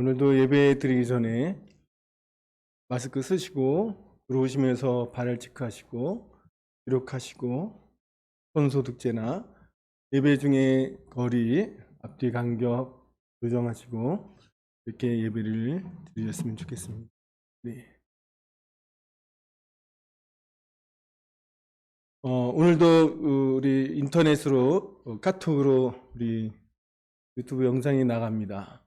오늘도 예배 드리기 전에 마스크 쓰시고 들어오시면서 발을 체크하시고 기록하시고 손소독제나 예배 중에 거리, 앞뒤 간격 조정하시고 이렇게 예배를 드리셨으면 좋겠습니다. 네. 오늘도 우리 인터넷으로 카톡으로 우리 유튜브 영상이 나갑니다.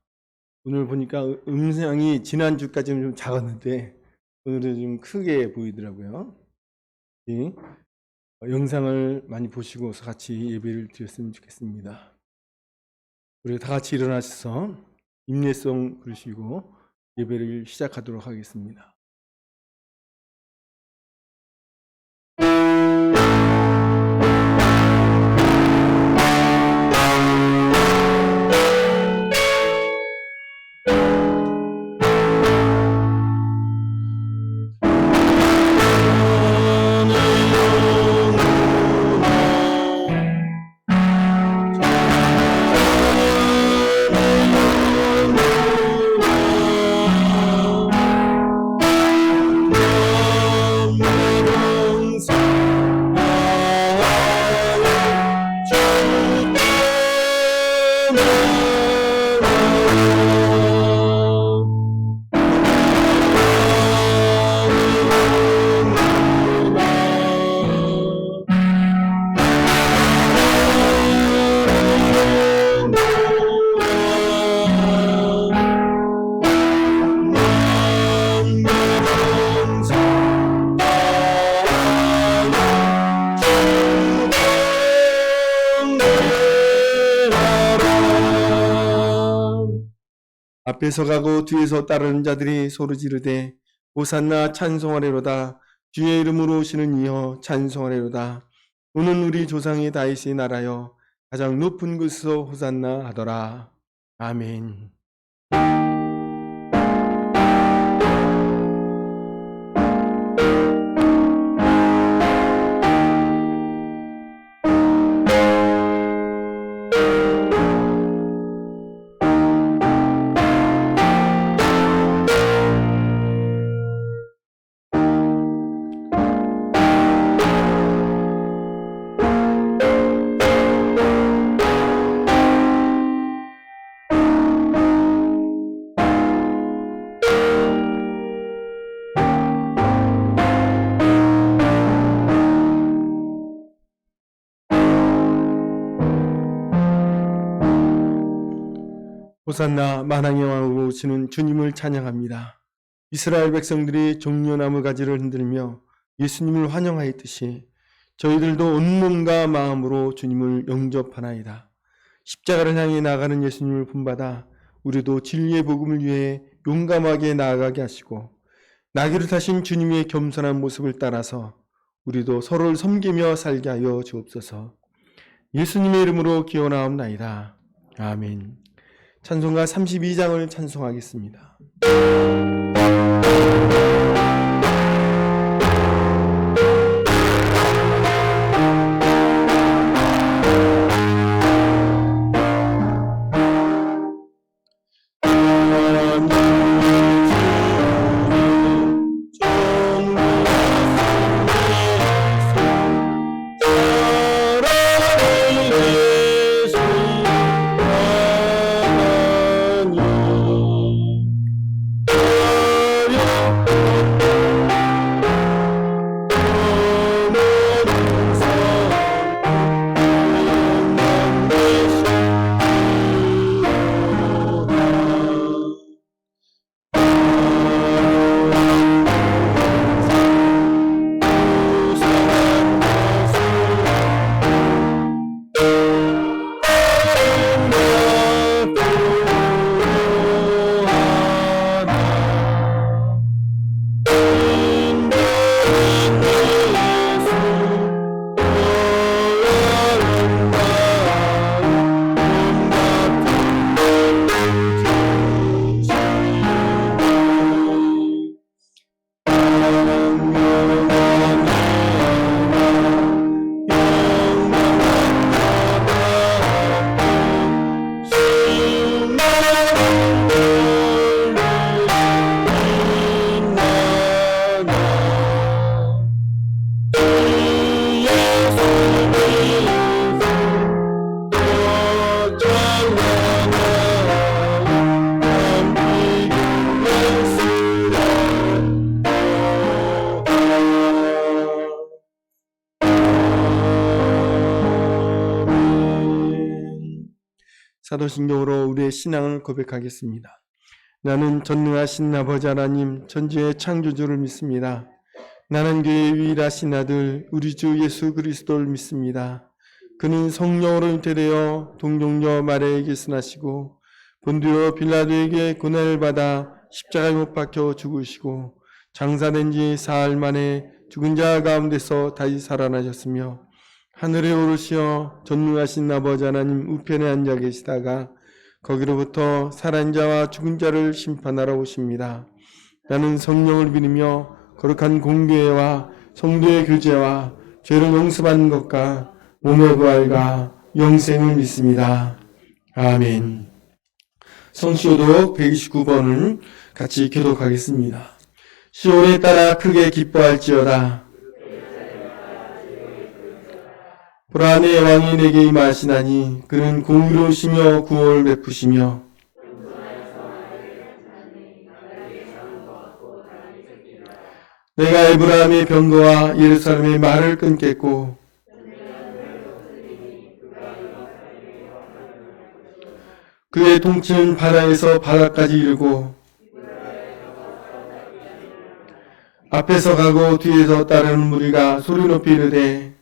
오늘 보니까 음성이 지난주까지는 좀 작았는데 오늘은 좀 크게 보이더라고요. 이 영상을 많이 보시고서 같이 예배를 드렸으면 좋겠습니다. 우리 다 같이 일어나셔서 임례송 부르시고 예배를 시작하도록 하겠습니다. 앞에서 가고 뒤에서 따르는 자들이 소리 지르되 호산나 찬송하리로다. 주의 이름으로 오시는 이여 찬송하리로다. 오는 우리 조상의 다윗의 나라여 가장 높은 곳에서 호산나 하더라. 아멘. 호산나 만왕의 왕으로 오시는 주님을 찬양합니다. 이스라엘 백성들이 종려나무 가지를 흔들며 예수님을 환영하였듯이 저희들도 온몸과 마음으로 주님을 영접하나이다. 십자가를 향해 나아가는 예수님을 본받아 우리도 진리의 복음을 위해 용감하게 나아가게 하시고 나귀를 타신 주님의 겸손한 모습을 따라서 우리도 서로를 섬기며 살게 하여 주옵소서. 예수님의 이름으로 기원하옵나이다. 아멘. 찬송가 32장을 찬송하겠습니다. 사도신경으로 우리의 신앙을 고백하겠습니다. 나는 전능하신 아버지 하나님 천지의 창조주를 믿습니다. 나는 그의 유일하신 아들 우리 주 예수 그리스도를 믿습니다. 그는 성령으로 잉태되어 동정녀 마리아에게 순하시고 본디오 빌라도에게 고난을 받아 십자가에 못 박혀 죽으시고 장사된 지 사흘 만에 죽은 자 가운데서 다시 살아나셨으며 하늘에 오르시어 전능하신 아버지 하나님 우편에 앉아 계시다가 거기로부터 살아있는 자와 죽은 자를 심판하러 오십니다. 나는 성령을 믿으며 거룩한 공교회와 성도의 교제와 죄를 용서받는 것과 몸의 부활과 영생을 믿습니다. 아멘. 성시호독 129번을 같이 교독하겠습니다. 시온에 따라 크게 기뻐할지어다. 보라 내 왕이 내게 임하시나니 그는 공의로우시며 구원을 베푸시며 내가 에브라임의 병거와 예루살렘의 말을 끊겠고 그의 통치는 바다에서 바다까지 이르고 앞에서 가고 뒤에서 따르는 무리가 소리 높이 이르되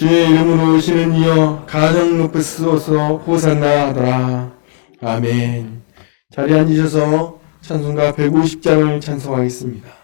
주의 이름으로 오시는 이여 가장 높으소서 호산나 하더라. 아멘. 자리에 앉으셔서 찬송가 150장을 찬송하겠습니다.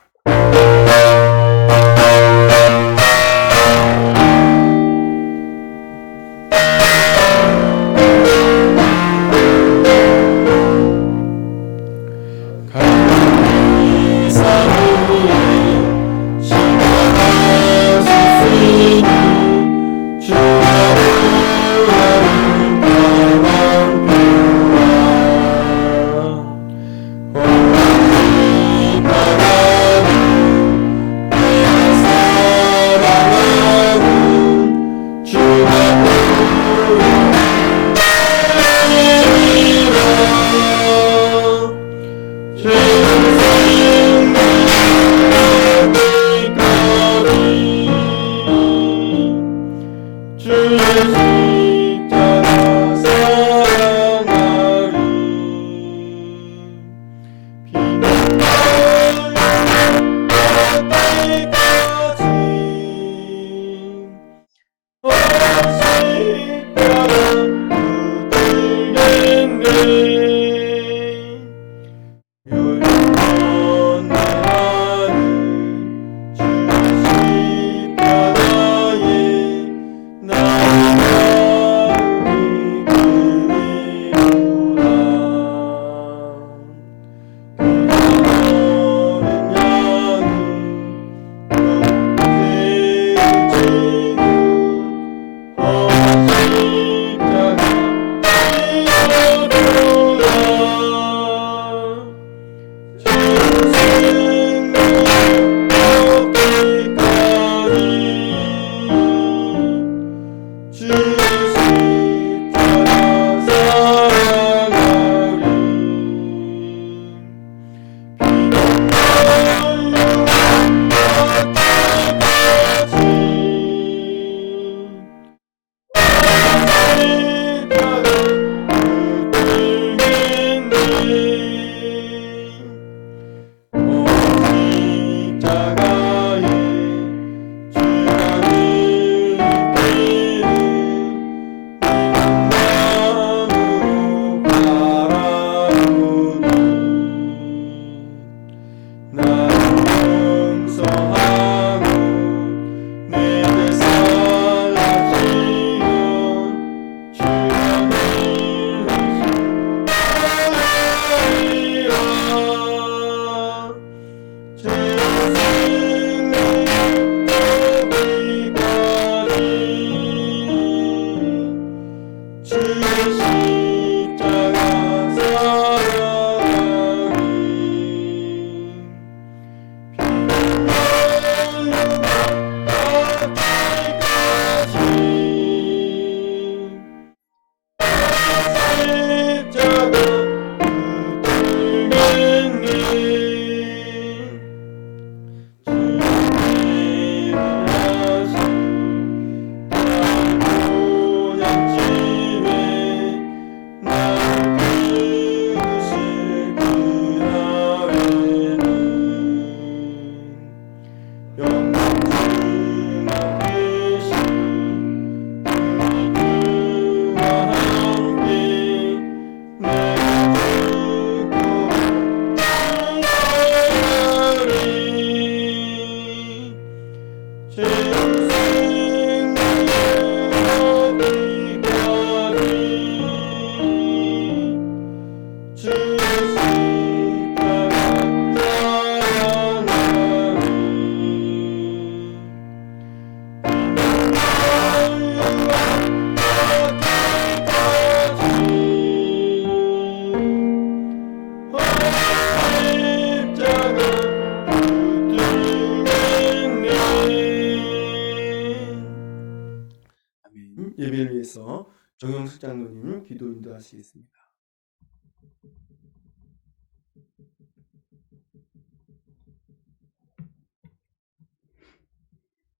예배를 위해서 정영숙 장로님 기도 인도하시겠습니다.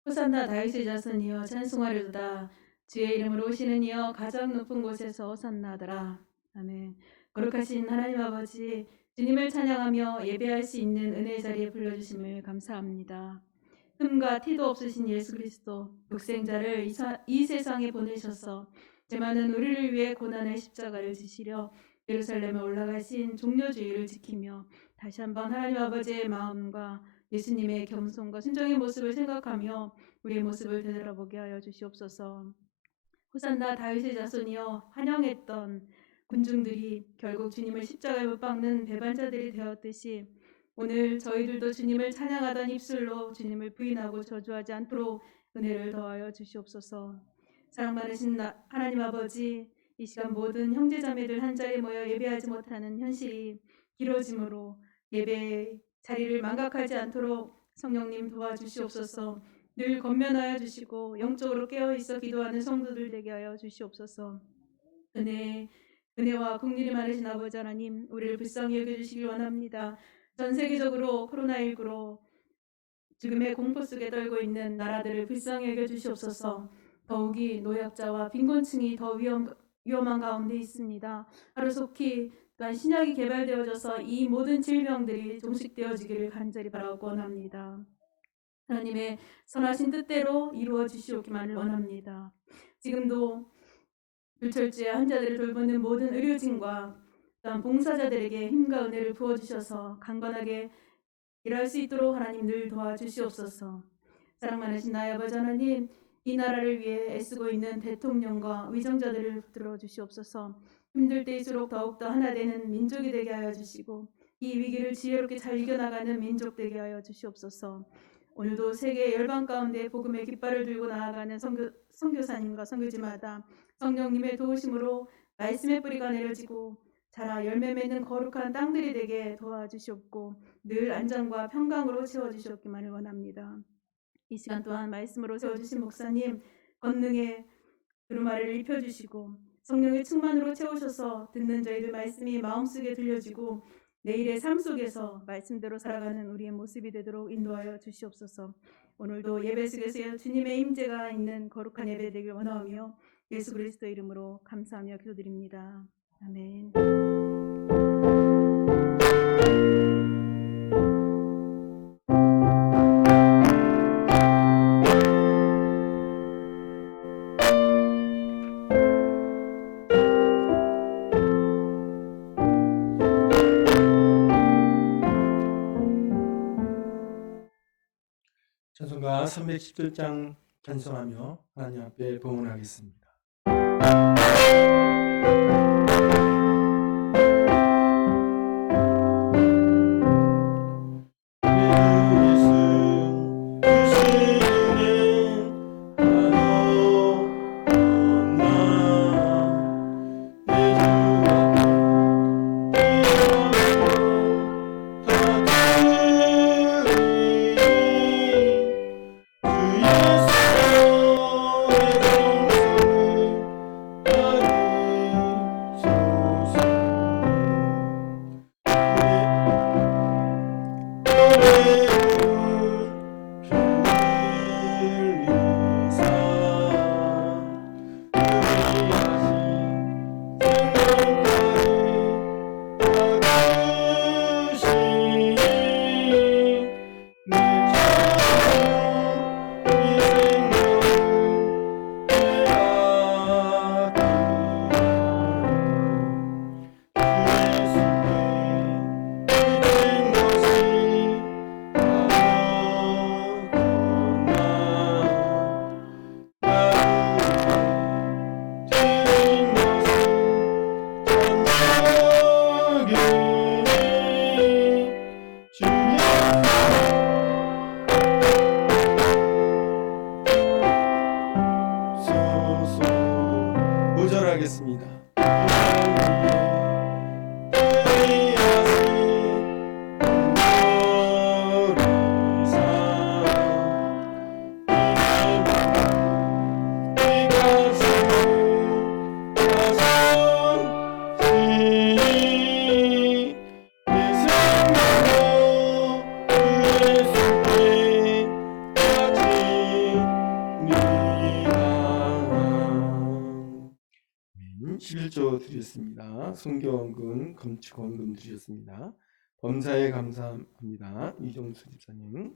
호산나 다윗의 자손이여 찬송하리로다. 주의 이름으로 오시는 이여 가장 높은 곳에서 호산나더라. 아멘. 거룩하신 하나님 아버지, 주님을 찬양하며 예배할 수 있는 은혜의 자리에 불러주심을 감사합니다. 흠과 티도 없으신 예수 그리스도 독생자를 이 세상에 보내셔서 죄 많은 우리를 위해 고난의 십자가를 지시려 예루살렘에 올라가신 종려주의를 지키며 다시 한번 하나님 아버지의 마음과 예수님의 겸손과 순종의 모습을 생각하며 우리의 모습을 되돌아보게 하여 주시옵소서. 호산나 다윗의 자손이여 환영했던 군중들이 결국 주님을 십자가에 못 박는 배반자들이 되었듯이 오늘 저희들도 주님을 찬양하던 입술로 주님을 부인하고 저주하지 않도록 은혜를 더하여 주시옵소서. 사랑 많으신 하나님 아버지, 이 시간 모든 형제자매들 한자리에 모여 예배하지 못하는 현실이 길어짐으로 예배 자리를 망각하지 않도록 성령님 도와주시옵소서. 늘 권면하여 주시고 영적으로 깨어있어 기도하는 성도들 되게 하여 주시옵소서. 은혜와 긍휼이 많으신 아버지 하나님, 우리를 불쌍히 여겨주시길 원합니다. 전 세계적으로 코로나19로 죽음의 공포 속에 떨고 있는 나라들을 불쌍히 여겨주시옵소서. 더욱이 노약자와 빈곤층이 더 위험한 가운데 있습니다. 하루속히 또한 신약이 개발되어져서 이 모든 질병들이 종식되어지기를 간절히 바라고 원합니다. 하나님의 선하신 뜻대로 이루어 주시옵기만을 원합니다. 지금도 불철주야 환자들을 돌보는 모든 의료진과 또한 봉사자들에게 힘과 은혜를 부어주셔서 강건하게 일할 수 있도록 하나님 늘 도와주시옵소서. 사랑 많으신 나의 아버지 하나님, 이 나라를 위해 애쓰고 있는 대통령과 위정자들을 붙들어 주시옵소서. 힘들 때일수록 더욱더 하나 되는 민족이 되게 하여 주시고 이 위기를 지혜롭게 잘 이겨나가는 민족 되게 하여 주시옵소서. 오늘도 세계 열방 가운데 복음의 깃발을 들고 나아가는 선교사님과 선교지마다 성령님의 도우심으로 말씀의 뿌리가 내려지고 자라 열매 맺는 거룩한 땅들이 되게 도와주시옵고 늘 안전과 평강으로 채워주시옵기만을 원합니다. 이 시간 또한 말씀으로 세워주신 목사님 권능의 두루마리를 입혀주시고 성령의 충만으로 채우셔서 듣는 저희들 말씀이 마음속에 들려지고 내일의 삶 속에서 말씀대로 살아가는 우리의 모습이 되도록 인도하여 주시옵소서. 오늘도 예배 속에서 주님의 임재가 있는 거룩한 예배 되길 원하며 예수 그리스도 이름으로 감사하며 기도드립니다. 아멘. 찬송가 317장 찬송하며 하나님 앞에 봉헌하겠습니다. 11조 드렸습니다. 순교원금, 건축원금 드렸습니다. 범사에 감사합니다. 이종수 집사님.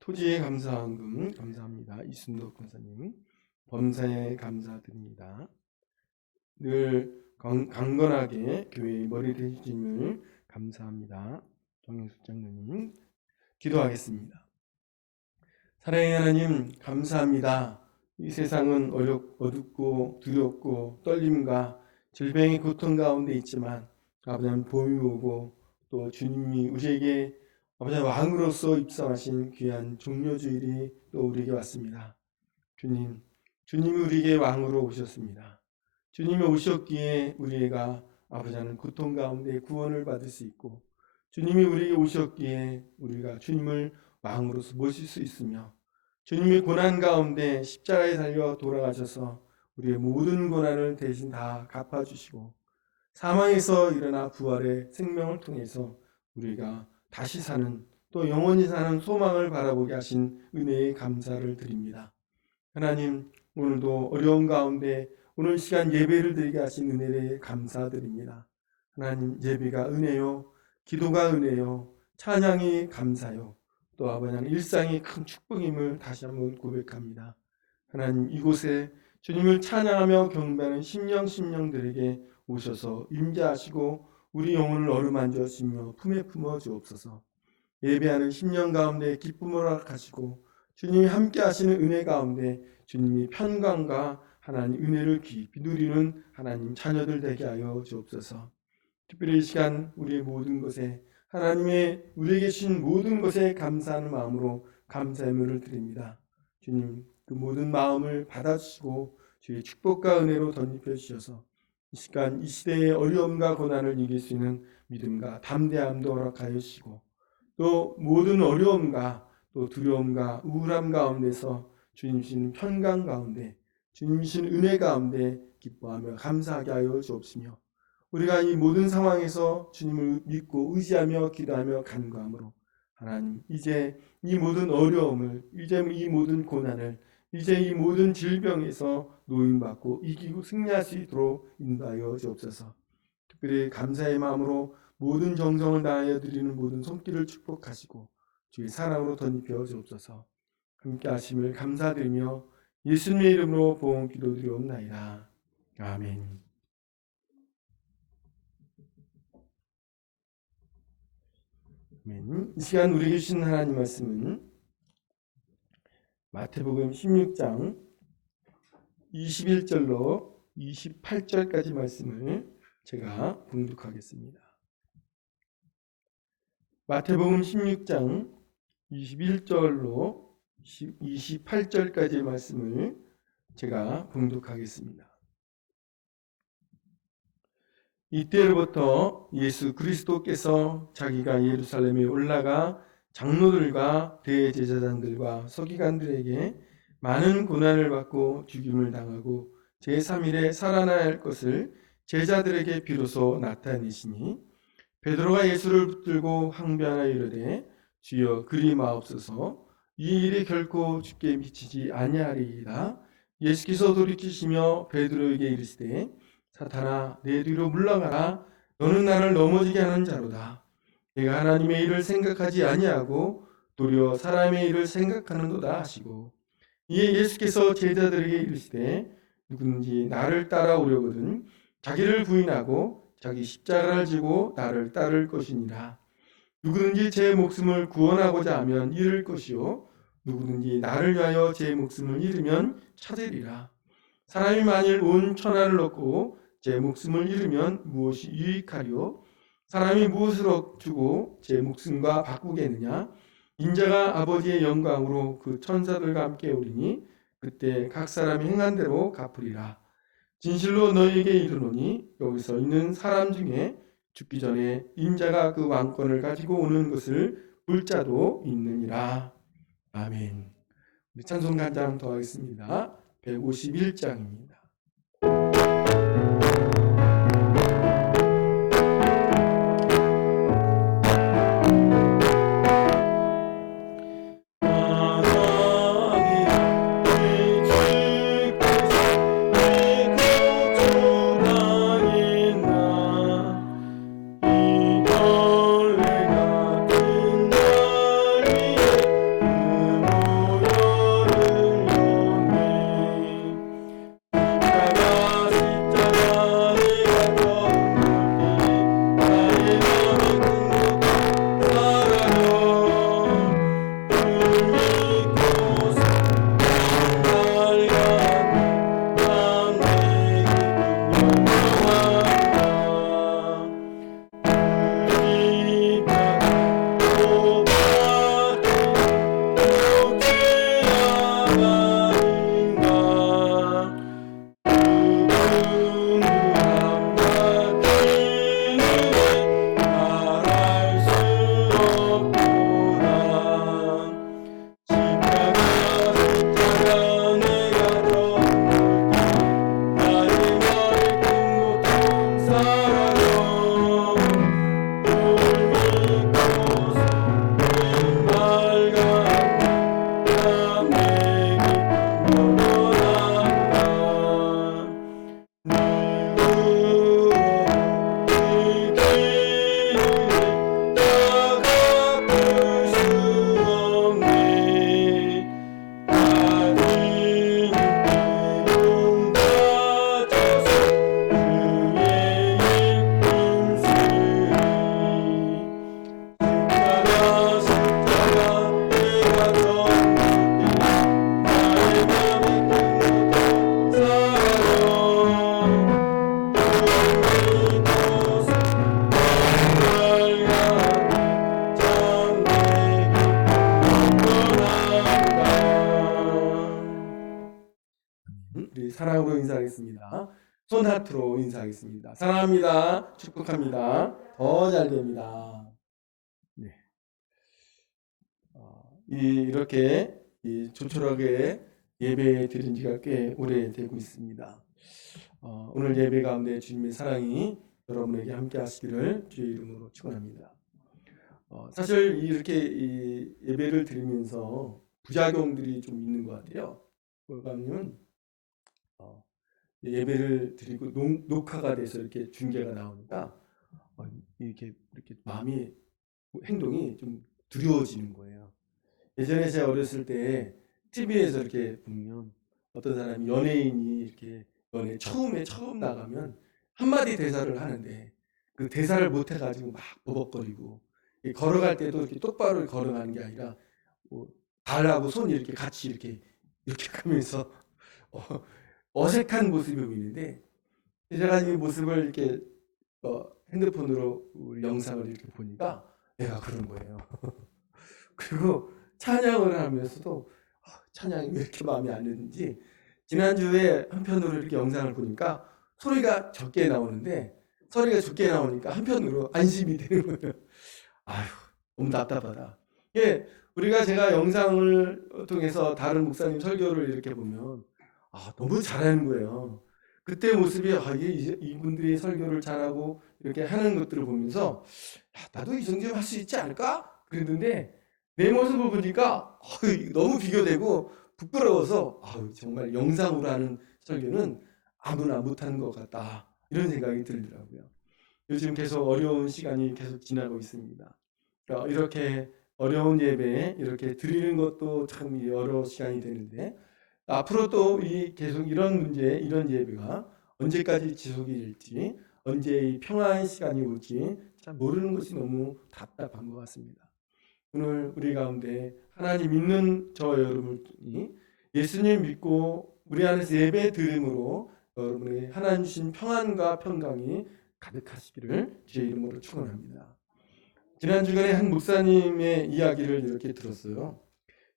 토지에 감사원금 감사합니다. 이순덕 권사님. 범사에 감사드립니다. 늘 강건하게 교회의 머리를 해주심을 감사합니다. 정영숙 장로님. 기도하겠습니다. 사랑의 하나님 감사합니다. 이 세상은 어둡고 두렵고 떨림과 질병의 고통 가운데 있지만 아버지 봄이 오고 또 주님이 우리에게 아버지 왕으로서 입성하신 귀한 종료주일이 또 우리에게 왔습니다. 주님이 우리에게 왕으로 오셨습니다. 주님이 오셨기에 우리가 아버지 하나님 고통 가운데 구원을 받을 수 있고 주님이 우리에게 오셨기에 우리가 주님을 왕으로서 모실 수 있으며 주님의 고난 가운데 십자가에 달려 돌아가셔서 우리의 모든 고난을 대신 다 갚아주시고 사망에서 일어나 부활의 생명을 통해서 우리가 다시 사는 또 영원히 사는 소망을 바라보게 하신 은혜에 감사를 드립니다. 하나님 오늘도 어려운 가운데 오늘 시간 예배를 드리게 하신 은혜에 감사드립니다. 하나님 예배가 은혜요 기도가 은혜요 찬양이 감사요 또 아버지 하나님 일상이 큰 축복임을 다시 한번 고백합니다. 하나님 이곳에 주님을 찬양하며 경배하는 심령들에게 오셔서 임재하시고 우리 영혼을 어루만져 주시며 품에 품어 주옵소서. 예배하는 심령 가운데 기쁨을 허락하시고 주님이 함께 하시는 은혜 가운데 주님이 평강과 하나님 은혜를 깊이 누리는 하나님 자녀들 되게 하여 주옵소서. 특별히 이 시간 우리의 모든 것에 하나님의 우리에게 주신 모든 것에 감사하는 마음으로 감사의 물을 드립니다. 주님 그 모든 마음을 받아주시고 주의 축복과 은혜로 덧입혀 주셔서 이 시간 이 시대의 어려움과 고난을 이길 수 있는 믿음과 담대함도 허락하여 주시고 또 모든 어려움과 또 두려움과 우울함 가운데서 주님 주신 평강 가운데 주님 주신 은혜 가운데 기뻐하며 감사하게 하여 주옵시며 우리가 이 모든 상황에서 주님을 믿고 의지하며 기도하며 간구함으로 하나님 이제 이 모든 어려움을 이제 이 모든 고난을 이제 이 모든 질병에서 노임받고 이기고 승리할 수 있도록 인도하여 주옵소서. 특별히 감사의 마음으로 모든 정성을 다하여 드리는 모든 손길을 축복하시고 주의 사랑으로 덧입혀 주옵소서. 함께 하심을 감사드리며 예수님의 이름으로 보험 기도드리옵나이다. 아멘. 이 시간 우리에게 주신 하나님 말씀은 마태복음 16장 21절로 28절까지 말씀을 제가 봉독하겠습니다. 마태복음 16장 21절로 28절까지의 말씀을 제가 봉독하겠습니다. 이때로부터 예수 그리스도께서 자기가 예루살렘에 올라가 장로들과 대제사장들과 서기관들에게 많은 고난을 받고 죽임을 당하고 제3일에 살아나야 할 것을 제자들에게 비로소 나타내시니 베드로가 예수를 붙들고 항변하여 이르되 주여 그리 마옵소서 이 일이 결코 주께 미치지 아니하리이다. 예수께서 돌이키시며 베드로에게 이르시되 사탄아 내 뒤로 물러가라. 너는 나를 넘어지게 하는 자로다. 내가 하나님의 일을 생각하지 아니하고 도리어 사람의 일을 생각하는도다 하시고 이에 예수께서 제자들에게 이르시되 누구든지 나를 따라오려거든 자기를 부인하고 자기 십자가를 지고 나를 따를 것이니라. 누구든지 제 목숨을 구원하고자 하면 잃을 것이요 누구든지 나를 위하여 제 목숨을 잃으면 찾으리라. 사람이 만일 온 천하를 얻고 제 목숨을 잃으면 무엇이 유익하리요? 사람이 무엇을 주고 제 목숨과 바꾸겠느냐? 인자가 아버지의 영광으로 그 천사들과 함께 오리니 그때 각 사람이 행한 대로 갚으리라. 진실로 너희에게 이르노니 여기서 있는 사람 중에 죽기 전에 인자가 그 왕권을 가지고 오는 것을 볼 자도 있느니라. 아멘. 우리 찬송 간장 더 하겠습니다. 151장입니다. 사랑으로 인사하겠습니다. 손 하트로 인사하겠습니다. 사랑합니다. 축복합니다. 더 잘 됩니다. 네. 이렇게 조촐하게 예배 드린 지가 꽤 오래되고 있습니다. 오늘 예배 가운데 주님의 사랑이 여러분에게 함께 하시기를 주의 이름으로 축원합니다. 사실 이렇게 이 예배를 드리면서 부작용들이 좀 있는 것 같아요. 뭘까 하면 예배를 드리고 녹화가 돼서 이렇게 중계가 나오니까 이렇게 마음이 행동이 좀 두려워지는 거예요. 예전에 제가 어렸을 때 TV에서 이렇게 보면 어떤 사람이 연예인이 이렇게 처음 나가면 한마디 대사를 하는데 그 대사를 못 해가지고 막 버벅거리고 걸어갈 때도 이렇게 똑바로 걸어가는 게 아니라 뭐 발하고 손이 이렇게 같이 이렇게 하면서 어색한 모습이 보이는데 제가 이 모습을 이렇게 핸드폰으로 우리 영상을 이렇게 보니까 내가 그런 거예요. 그리고 찬양을 하면서도 찬양이 왜 이렇게 마음에 안 드는지 지난주에 한편으로 이렇게 영상을 보니까 소리가 적게 나오는데 소리가 적게 나오니까 한편으로 안심이 되는 거예요. 아휴, 너무 답답하다. 예, 제가 영상을 통해서 다른 목사님 설교를 이렇게 보면 너무 잘하는 거예요. 그때 모습이 이분들이 설교를 잘하고 이렇게 하는 것들을 보면서 나도 이 정도면 할 수 있지 않을까? 그랬는데 내 모습을 보니까 너무 비교되고 부끄러워서 정말 영상으로 하는 설교는 아무나 못하는 것 같다. 이런 생각이 들더라고요. 요즘 계속 어려운 시간이 계속 지나고 있습니다. 이렇게 어려운 예배 이렇게 드리는 것도 참 여러 시간이 되는데 앞으로 또 계속 이런 문제, 이런 예배가 언제까지 지속이 될지, 언제 이 평화의 시간이 올지 참 모르는 것이 너무 답답한 것 같습니다. 오늘 우리 가운데 하나님 믿는 저 여러분이 예수님 믿고 우리 안에서 예배 드림으로 여러분의 하나님 주신 평안과 평강이 가득하시기를 주의 이름으로 축원합니다. 지난 주간에 한 목사님의 이야기를 이렇게 들었어요.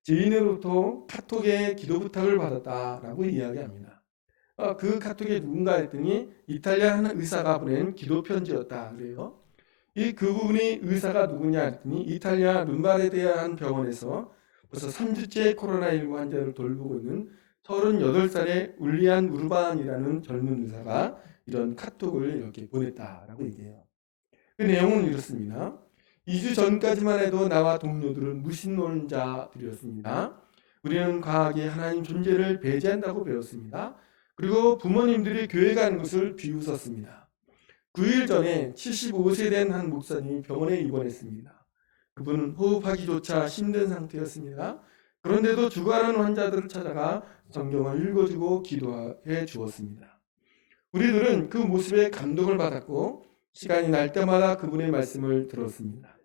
지인으로부터 카톡에 기도 부탁을 받았다라고 이야기합니다. 그 카톡이 누군가 했더니 이탈리아 한 의사가 보낸 기도 편지였다 그래요. 그 부분이 의사가 누구냐 했더니 이탈리아 룸바르디아 한 병원에서 벌써 3주째 코로나19 환자를 돌보고 있는 38살의 울리안 우르반이라는 젊은 의사가 이런 카톡을 이렇게 보냈다라고 얘기해요. 그 내용은 이렇습니다. 2주 전까지만 해도 나와 동료들은 무신론자들이었습니다. 우리는 과학이 하나님 존재를 배제한다고 배웠습니다. 그리고 부모님들이 교회 가는 것을 비웃었습니다. 9일 전에 75세 된 한 목사님이 병원에 입원했습니다. 그분은 호흡하기조차 힘든 상태였습니다. 그런데도 죽어가는 환자들을 찾아가 성경을 읽어주고 기도해 주었습니다. 우리들은 그 모습에 감동을 받았고 시간이 날 때마다 그분의 말씀을 들었습니다.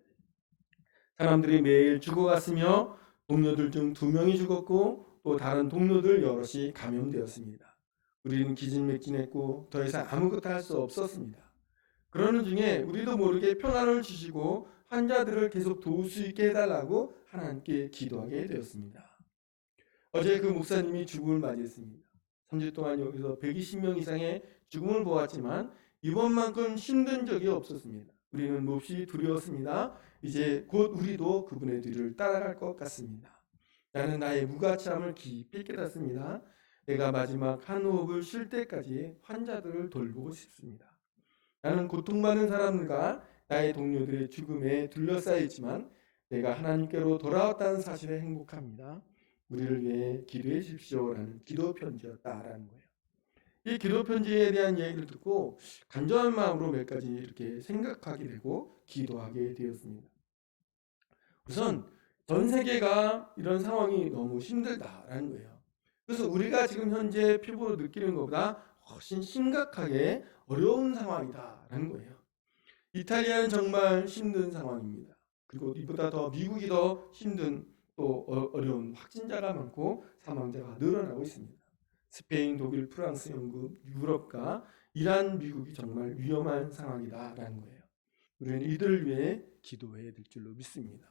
사람들이 매일 죽어갔으며 동료들 중 2명이 죽었고 또 다른 동료들 여럿이 감염되었습니다. 우리는 기진맥진했고 더 이상 아무것도 할 수 없었습니다. 그러는 중에 우리도 모르게 평안을 주시고 환자들을 계속 도울 수 있게 해달라고 하나님께 기도하게 되었습니다. 어제 그 목사님이 죽음을 맞이했습니다. 3주 동안 여기서 120명 이상의 죽음을 보았지만 이번만큼 힘든 적이 없었습니다. 우리는 몹시 두려웠습니다. 이제 곧 우리도 그분의 뒤를 따라갈 것 같습니다. 나는 나의 무가치함을 깊이 깨닫습니다. 내가 마지막 한 호흡을 쉴 때까지 환자들을 돌보고 싶습니다. 나는 고통받는 사람들과 나의 동료들의 죽음에 둘러싸이지만 내가 하나님께로 돌아왔다는 사실에 행복합니다. 우리를 위해 기도해 주십시오라는 기도 편지였다라는 거예요. 이 기도 편지에 대한 이야기를 듣고 간절한 마음으로 몇 가지 이렇게 생각하게 되고 기도하게 되었습니다. 우선 전 세계가 이런 상황이 너무 힘들다라는 거예요. 그래서 우리가 지금 현재 피부로 느끼는 것보다 훨씬 심각하게 어려운 상황이다라는 거예요. 이탈리아는 정말 힘든 상황입니다. 그리고 이보다 더 미국이 더 힘든 또 어려운 확진자가 많고 사망자가 늘어나고 있습니다. 스페인, 독일, 프랑스, 영국, 유럽과 이란, 미국이 정말 위험한 상황이다라는 거예요. 우리는 이들을 위해 기도해야 될 줄로 믿습니다.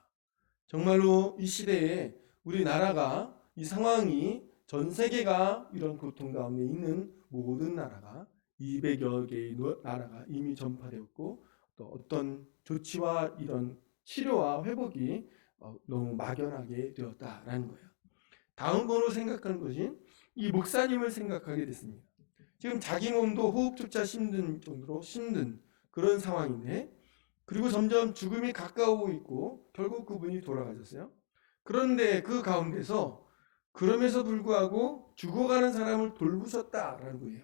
정말로 이 시대에 우리나라가 이 상황이 전 세계가 이런 고통 가운데 있는 모든 나라가 200여 개의 나라가 이미 전파되었고 또 어떤 조치와 이런 치료와 회복이 너무 막연하게 되었다라는 거예요. 다음으로 생각하는 것이 이 목사님을 생각하게 됐습니다. 지금 자기 몸도 호흡조차 힘든 정도로 힘든 그런 상황인데 그리고 점점 죽음이 가까우고 있고 결국 그분이 돌아가셨어요. 그런데 그 가운데서 그럼에도 불구하고 죽어가는 사람을 돌보셨다라는 거예요.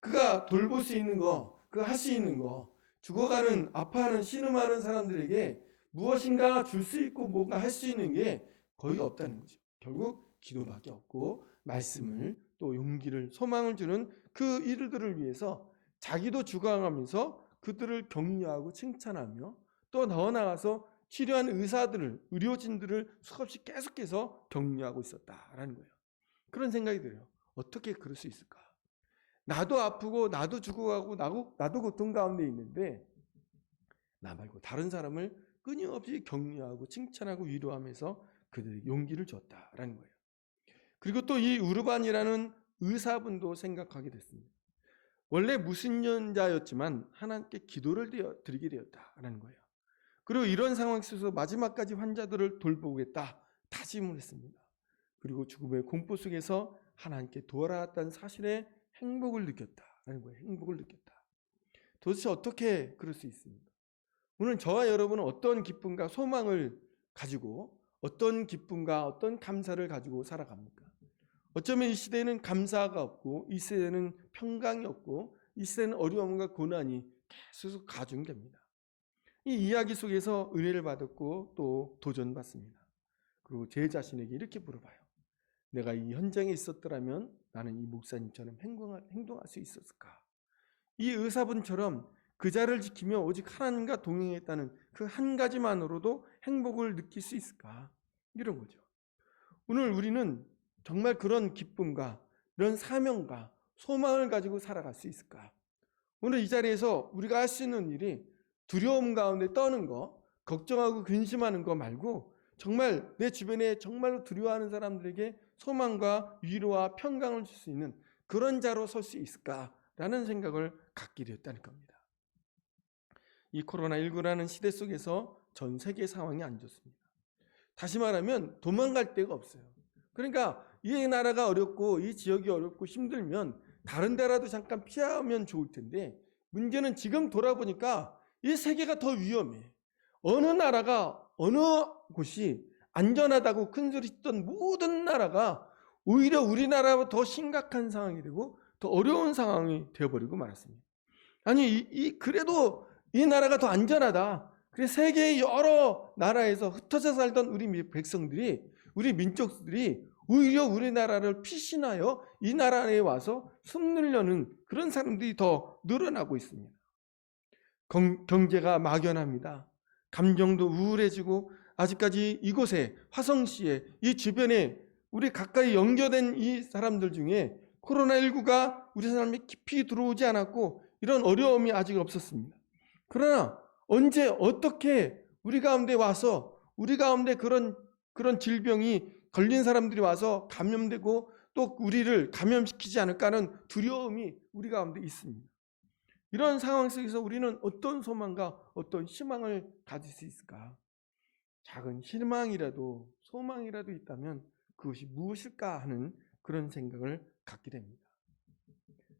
그가 돌볼 수 있는 거, 그가 할 수 있는 거, 죽어가는 아파하는 신음하는 사람들에게 무엇인가 줄 수 있고 뭔가 할 수 있는 게 거의 없다는 거죠. 결국 기도밖에 없고 말씀을 또 용기를 소망을 주는 그 일들을 위해서 자기도 죽어가면서 그들을 격려하고 칭찬하며 또 나아가서 치료한 의사들을 의료진들을 수없이 계속해서 격려하고 있었다라는 거예요. 그런 생각이 들어요. 어떻게 그럴 수 있을까? 나도 아프고 나도 죽어가고 나도 고통 가운데 있는데 나 말고 다른 사람을 끊임없이 격려하고 칭찬하고 위로하면서 그들에게 용기를 줬다라는 거예요. 그리고 또 이 우르반이라는 의사분도 생각하게 됐습니다. 원래 무신론자였지만 하나님께 기도를 드리게 되었다라는 거예요. 그리고 이런 상황 속에서 마지막까지 환자들을 돌보겠다 다짐을 했습니다. 그리고 죽음의 공포 속에서 하나님께 돌아왔다는 사실에 행복을 느꼈다라는 거예요. 행복을 느꼈다. 도대체 어떻게 그럴 수 있습니까? 오늘 저와 여러분은 어떤 기쁨과 소망을 가지고 어떤 기쁨과 어떤 감사를 가지고 살아갑니까? 어쩌면 이 시대에는 감사가 없고 이 시대에는 평강이 없고 이 시대는 어려움과 고난이 계속 가중됩니다. 이 이야기 속에서 은혜를 받았고 또 도전받습니다. 그리고 제 자신에게 이렇게 물어봐요. 내가 이 현장에 있었더라면 나는 이 목사님처럼 행동할 수 있었을까? 이 의사분처럼 그 자를 지키며 오직 하나님과 동행했다는 그 한 가지만으로도 행복을 느낄 수 있을까? 이런 거죠. 오늘 우리는 정말 그런 기쁨과 이런 사명과 소망을 가지고 살아갈 수 있을까? 오늘 이 자리에서 우리가 할 수 있는 일이 두려움 가운데 떠는 거, 걱정하고 근심하는 거 말고 정말 내 주변에 정말로 두려워하는 사람들에게 소망과 위로와 평강을 줄 수 있는 그런 자로 설 수 있을까라는 생각을 갖게 되었다는 겁니다. 이 코로나19라는 시대 속에서 전 세계 상황이 안 좋습니다. 다시 말하면 도망갈 데가 없어요. 그러니까 이 나라가 어렵고 이 지역이 어렵고 힘들면 다른 데라도 잠깐 피하면 좋을 텐데 문제는 지금 돌아보니까 이 세계가 더 위험해. 어느 나라가 어느 곳이 안전하다고 큰소리 치던 모든 나라가 오히려 우리나라보다 더 심각한 상황이 되고 더 어려운 상황이 되어버리고 말았습니다. 아니 그래도 이 나라가 더 안전하다. 그래서 세계의 여러 나라에서 흩어져 살던 우리 백성들이 우리 민족들이 오히려 우리나라를 피신하여 이 나라에 와서 숨으려는 그런 사람들이 더 늘어나고 있습니다. 경제가 막연합니다. 감정도 우울해지고 아직까지 이곳에 화성시에 이 주변에 우리 가까이 연결된 이 사람들 중에 코로나19가 우리 사람이 깊이 들어오지 않았고 이런 어려움이 아직 없었습니다. 그러나 언제 어떻게 우리 가운데 와서 우리 가운데 그런 질병이 걸린 사람들이 와서 감염되고 또 우리를 감염시키지 않을까 하는 두려움이 우리 가운데 있습니다. 이런 상황 속에서 우리는 어떤 소망과 어떤 희망을 가질 수 있을까? 작은 희망이라도 소망이라도 있다면 그것이 무엇일까 하는 그런 생각을 갖게 됩니다.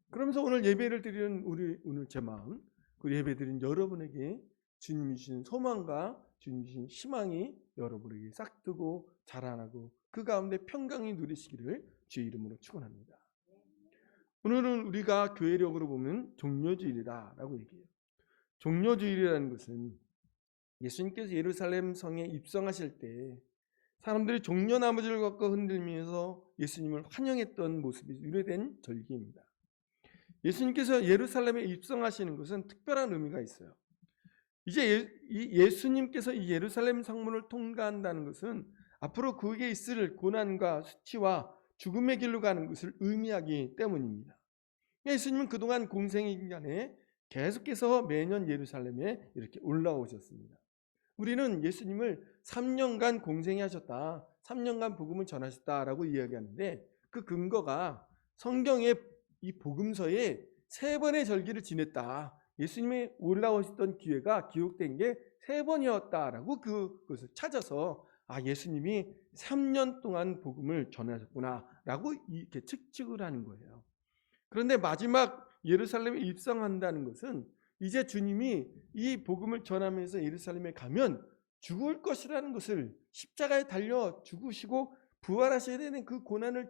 그러면서 오늘 예배를 드리는 오늘 제 마음, 그 예배 드린 여러분에게 주님이 주신 소망과 주님이 주신 희망이 여러분에게 싹트고 자라나고 그 가운데 평강이 누리시기를 주의 이름으로 축원합니다. 오늘은 우리가 교회력으로 보면 종려주일이다라고 얘기해요. 종려주일이라는 것은 예수님께서 예루살렘 성에 입성하실 때 사람들이 종려나무를 갖고 흔들면서 예수님을 환영했던 모습이 유래된 절기입니다. 예수님께서 예루살렘에 입성하시는 것은 특별한 의미가 있어요. 이제 예수님께서 이 예루살렘 성문을 통과한다는 것은 앞으로 그에게 있을 고난과 수치와 죽음의 길로 가는 것을 의미하기 때문입니다. 예수님은 그동안 공생의 기간에 계속해서 매년 예루살렘에 이렇게 올라오셨습니다. 우리는 예수님을 3년간 공생하셨다, 3년간 복음을 전하셨다라고 이야기하는데 그 근거가 성경의 이 복음서에 3번의 절기를 지냈다. 예수님이 올라오셨던 기회가 기록된 게 3번이었다라고 그것을 찾아서 예수님이 3년 동안 복음을 전하셨구나라고 이렇게 측측을 하는 거예요. 그런데 마지막 예루살렘에 입성한다는 것은 이제 주님이 이 복음을 전하면서 예루살렘에 가면 죽을 것이라는 것을, 십자가에 달려 죽으시고 부활하셔야 되는 그 고난을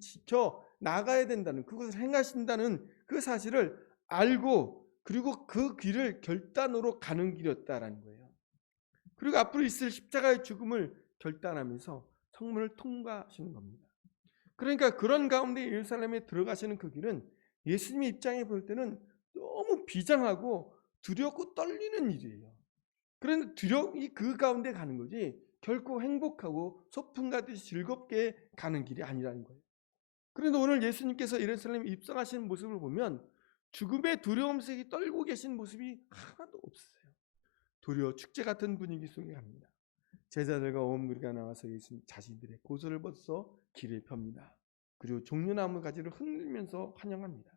지켜 나가야 된다는, 그것을 행하신다는 그 사실을 알고, 그리고 그 길을 결단으로 가는 길이었다라는 거예요. 그리고 앞으로 있을 십자가의 죽음을 결단하면서 성문을 통과하시는 겁니다. 그러니까 그런 가운데 예루살렘에 들어가시는 그 길은 예수님의 입장에 볼 때는 너무 비장하고 두렵고 떨리는 일이에요. 그런데 두려움이 그 가운데 가는 거지 결코 행복하고 소풍 가듯이 즐겁게 가는 길이 아니라는 거예요. 그런데 오늘 예수님께서 예루살렘에 입성하시는 모습을 보면 죽음의 두려움 속에 떨고 계신 모습이 하나도 없어요. 도리어 축제 같은 분위기 속에 갑니다. 제자들과 온 무리가 나와서 예수님 자신들의 고소를 벗어 길을 펴니다. 그리고 종려나무 가지를 흔들면서 환영합니다.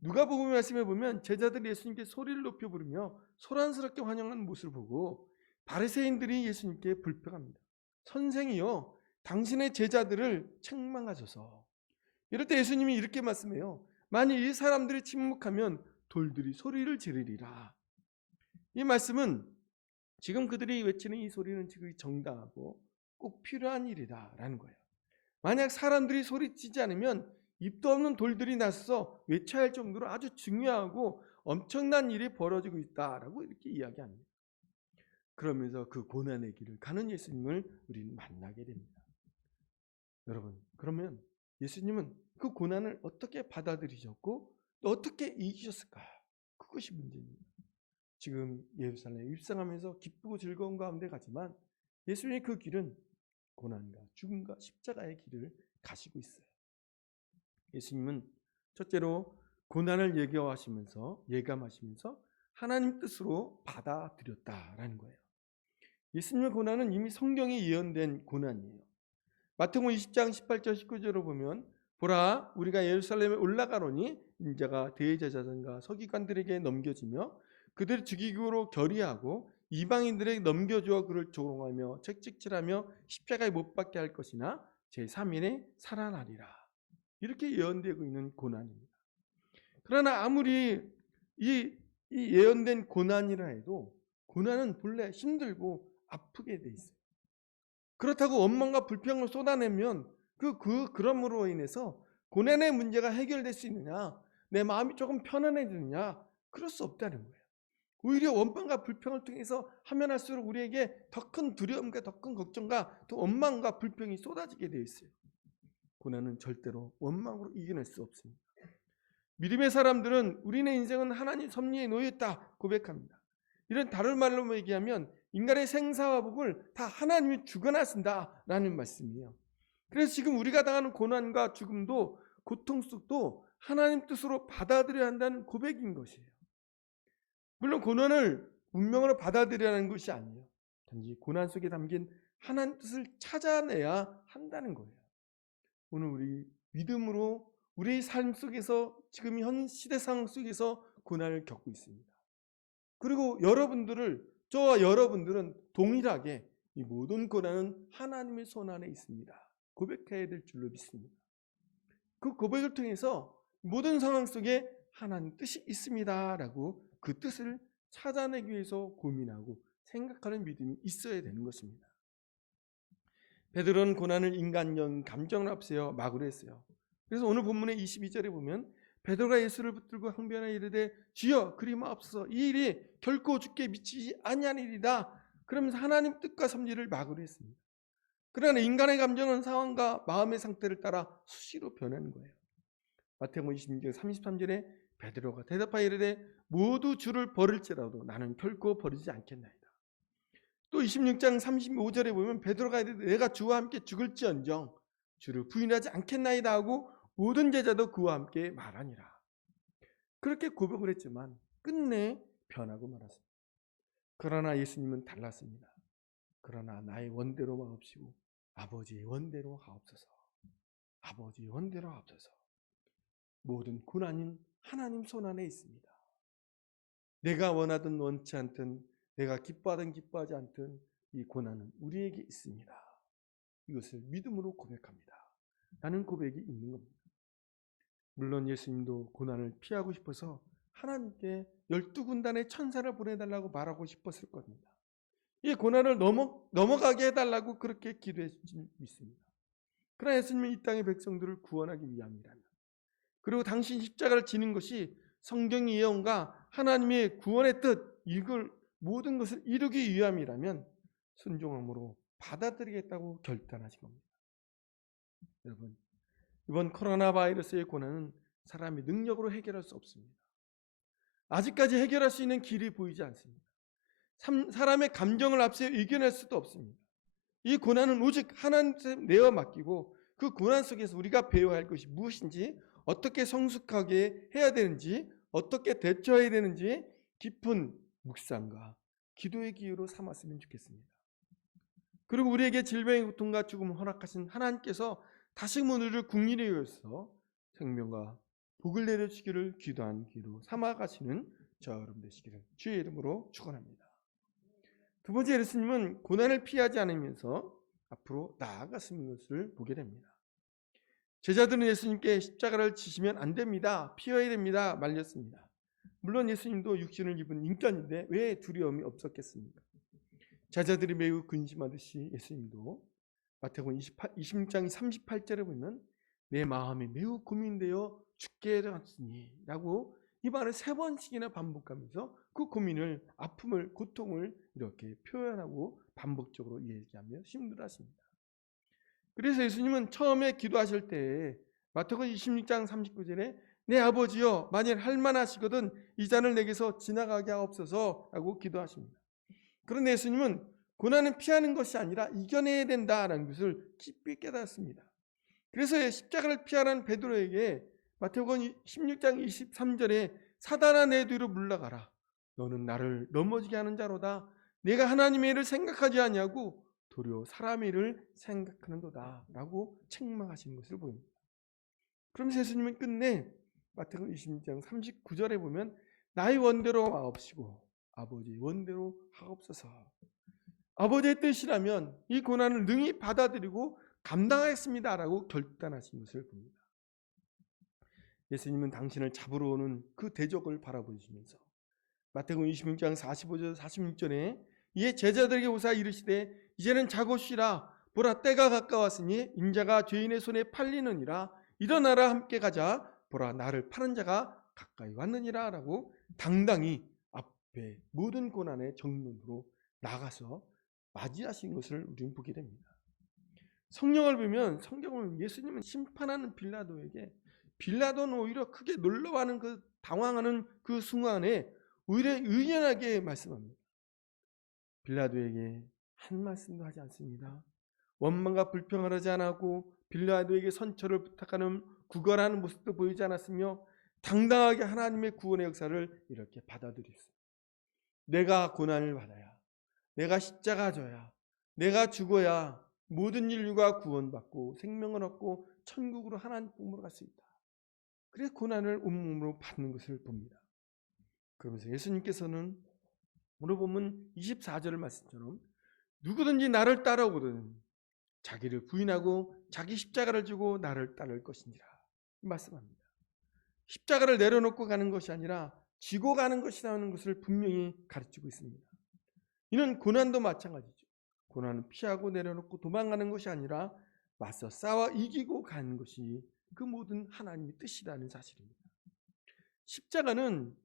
누가복음 말씀에 보면 제자들이 예수님께 소리를 높여 부르며 소란스럽게 환영하는 모습을 보고 바리새인들이 예수님께 불평합니다. 선생이여, 당신의 제자들을 책망하소서. 이럴 때 예수님이 이렇게 말씀해요. 만일 이 사람들이 침묵하면 돌들이 소리를 지르리라. 이 말씀은 지금 그들이 외치는 이 소리는 지금 정당하고 꼭 필요한 일이다라는 거예요. 만약 사람들이 소리치지 않으면 입도 없는 돌들이 나서 외쳐야 할 정도로 아주 중요하고 엄청난 일이 벌어지고 있다라고 이렇게 이야기합니다. 그러면서 그 고난의 길을 가는 예수님을 우리는 만나게 됩니다. 여러분, 그러면 예수님은 그 고난을 어떻게 받아들이셨고 또 어떻게 이기셨을까? 그것이 문제입니다. 지금 예루살렘에 입성하면서 기쁘고 즐거운 가운데 가지만 예수님의 그 길은 고난과 죽음과 십자가의 길을 가시고 있어요. 예수님은 첫째로 고난을 예감하시면서 하나님 뜻으로 받아들였다라는 거예요. 예수님의 고난은 이미 성경에 예언된 고난이에요. 마태복음 20장 18절 19절을 보면 보라, 우리가 예루살렘에 올라가노니 인자가 대제사장과 서기관들에게 넘겨지며 그들을 죽이기로 결의하고 이방인들에게 넘겨주어 그를 조롱하며 채찍질하며 십자가에 못 박게 할 것이나 제3일에 살아나리라. 이렇게 예언되고 있는 고난입니다. 그러나 아무리 이 예언된 고난이라 해도 고난은 본래 힘들고 아프게 돼 있어요. 그렇다고 원망과 불평을 쏟아내면 그럼으로 인해서 고난의 문제가 해결될 수 있느냐, 내 마음이 조금 편안해지느냐, 그럴 수 없다는 거예요. 오히려 원망과 불평을 통해서 하면 할수록 우리에게 더 큰 두려움과 더 큰 걱정과 또 원망과 불평이 쏟아지게 되어 있어요. 고난은 절대로 원망으로 이겨낼 수 없습니다. 믿음의 사람들은 우리네 인생은 하나님 섭리에 놓여있다 고백합니다. 이런 다른 말로 얘기하면 인간의 생사와 복을 다 하나님이 주관하신다라는 말씀이에요. 그래서 지금 우리가 당하는 고난과 죽음도 고통 속도 하나님 뜻으로 받아들여야 한다는 고백인 것이에요. 물론 고난을 운명으로 받아들여야 하는 것이 아니에요. 단지 고난 속에 담긴 하나님 뜻을 찾아내야 한다는 거예요. 오늘 우리 믿음으로 우리 삶 속에서 지금 현 시대 상황 속에서 고난을 겪고 있습니다. 그리고 저와 여러분들은 동일하게 이 모든 고난은 하나님의 손 안에 있습니다. 고백해야 될 줄로 믿습니다. 그 고백을 통해서 모든 상황 속에 하나님 뜻이 있습니다라고 그 뜻을 찾아내기 위해서 고민하고 생각하는 믿음이 있어야 되는 것입니다. 베드로는 고난을 인간적인 감정을 앞세워 막으려 했어요. 그래서 오늘 본문의 22절에 보면 베드로가 예수를 붙들고 항변하여 이르되 주여 그리 마옵소서, 이 일이 결코 주께 미치지 아니하니이다. 그러면서 하나님 뜻과 섭리를 막으려 했습니다. 그러나 인간의 감정은 상황과 마음의 상태를 따라 수시로 변하는 거예요. 마태복음 26장 33절에 베드로가 대답하여 이르되 모두 주를 버릴지라도 나는 결코 버리지 않겠나이다. 또 26장 35절에 보면 베드로가 이르되 내가 주와 함께 죽을지언정 주를 부인하지 않겠나이다 하고 모든 제자도 그와 함께 말하니라. 그렇게 고백을 했지만 끝내 변하고 말았습니다. 그러나 예수님은 달랐습니다. 그러나 나의 원대로 마옵시고 아버지의 원대로 하옵소서. 아버지 원대로 하옵소서. 모든 고난은 하나님 손안에 있습니다. 내가 원하든 원치 않든, 내가 기뻐하든 기뻐하지 않든 이 고난은 우리에게 있습니다. 이것을 믿음으로 고백합니다. 라는 고백이 있는 겁니다. 물론 예수님도 고난을 피하고 싶어서 하나님께 12군단의 천사를 보내달라고 말하고 싶었을 겁니다. 이 고난을 넘어가게 해달라고 그렇게 기도해 주신 믿습니다. 그러나 예수님은 이 땅의 백성들을 구원하기 위함이라면, 그리고 당신 십자가를 지는 것이 성경의 예언과 하나님의 구원의 뜻, 이걸 모든 것을 이루기 위함이라면 순종함으로 받아들이겠다고 결단하신 겁니다. 여러분, 이번 코로나 바이러스의 고난은 사람의 능력으로 해결할 수 없습니다. 아직까지 해결할 수 있는 길이 보이지 않습니다. 사람의 감정을 앞세워 이겨낼 수도 없습니다. 이 고난은 오직 하나님께 내어 맡기고 그 고난 속에서 우리가 배워야 할 것이 무엇인지, 어떻게 성숙하게 해야 되는지, 어떻게 대처해야 되는지 깊은 묵상과 기도의 기회로 삼았으면 좋겠습니다. 그리고 우리에게 질병의 고통과 죽음을 허락하신 하나님께서 다시금 우리를 국리에 위해서 생명과 복을 내려주기를 기도한 기로 삼아가시는 저 여러분 되시기를 주의 이름으로 축원합니다. 두 번째, 예수님은 고난을 피하지 않으면서 앞으로 나아가시는 것을 보게 됩니다. 제자들은 예수님께 십자가를 지시면 안 됩니다, 피해야 됩니다 말렸습니다. 물론 예수님도 육신을 입은 인간인데 왜 두려움이 없었겠습니까? 제자들이 매우 근심하듯이 예수님도 마태복음 26장 38절에 보면 내 마음이 매우 고민되어 죽게 되었으니 라고 이 말을 3번씩이나 반복하면서 그 고민을, 아픔을, 고통을 이렇게 표현하고 반복적으로 얘기하며 힘들어하십니다. 그래서 예수님은 처음에 기도하실 때 마태복음 26장 39절에 내 아버지여 만일 할만하시거든 이 잔을 내게서 지나가게 하옵소서 라고 기도하십니다. 그런데 예수님은 고난은 피하는 것이 아니라 이겨내야 된다라는 것을 깊이 깨닫습니다. 그래서 십자가를 피하라는 베드로에게 마태복음 16장 23절에 사단아 내 뒤로 물러가라. 너는 나를 넘어지게 하는 자로다. 내가 하나님의 일을 생각하지 아니하고 도리어 사람의 일을 생각하는도다 라고 책망하시는 것을 보입니다. 그러면서 예수님은 끝내 마태복음 26장 39절에 보면 나의 원대로 하옵시고 아버지의 원대로 하옵소서. 아버지의 뜻이라면 이 고난을 능히 받아들이고 감당하겠습니다라고 결단하신 것을 봅니다. 예수님은 당신을 잡으러 오는 그 대적을 바라보시면서 마태복음 26장 45절 46절에 이에 제자들에게 오사 이르시되 이제는 자고 쉬라. 보라 때가 가까웠으니 인자가 죄인의 손에 팔리느니라. 일어나라 함께 가자. 보라 나를 파는 자가 가까이 왔느니라 라고 당당히 앞에 모든 고난의 정면으로 나가서 맞이하신 것을 우리는 보게 됩니다. 성경을 보면 예수님은 심판하는 빌라도는 오히려 크게 놀라워하는 그 당황하는 그 순간에 오히려 의연하게 말씀합니다. 빌라도에게 한 말씀도 하지 않습니다. 원망과 불평을 하지 않았고 빌라도에게 선처를 부탁하는 구걸하는 모습도 보이지 않았으며 당당하게 하나님의 구원의 역사를 이렇게 받아들였습니다. 내가 고난을 받아야, 내가 십자가 져야, 내가 죽어야 모든 인류가 구원받고 생명을 얻고 천국으로 하나님 품으로 갈 수 있다. 그래서 고난을 온몸으로 받는 것을 봅니다. 그러면서 예수님께서는 오늘 보면 24절 말씀처럼 누구든지 나를 따라오거든 자기를 부인하고 자기 십자가를 지고 나를 따를 것이니라 말씀합니다. 십자가를 내려놓고 가는 것이 아니라 지고 가는 것이라는 것을 분명히 가르치고 있습니다. 이는 고난도 마찬가지죠. 고난은 피하고 내려놓고 도망가는 것이 아니라 맞서 싸워 이기고 가는 것이 그 모든 하나님의 뜻이라는 사실입니다. 십자가는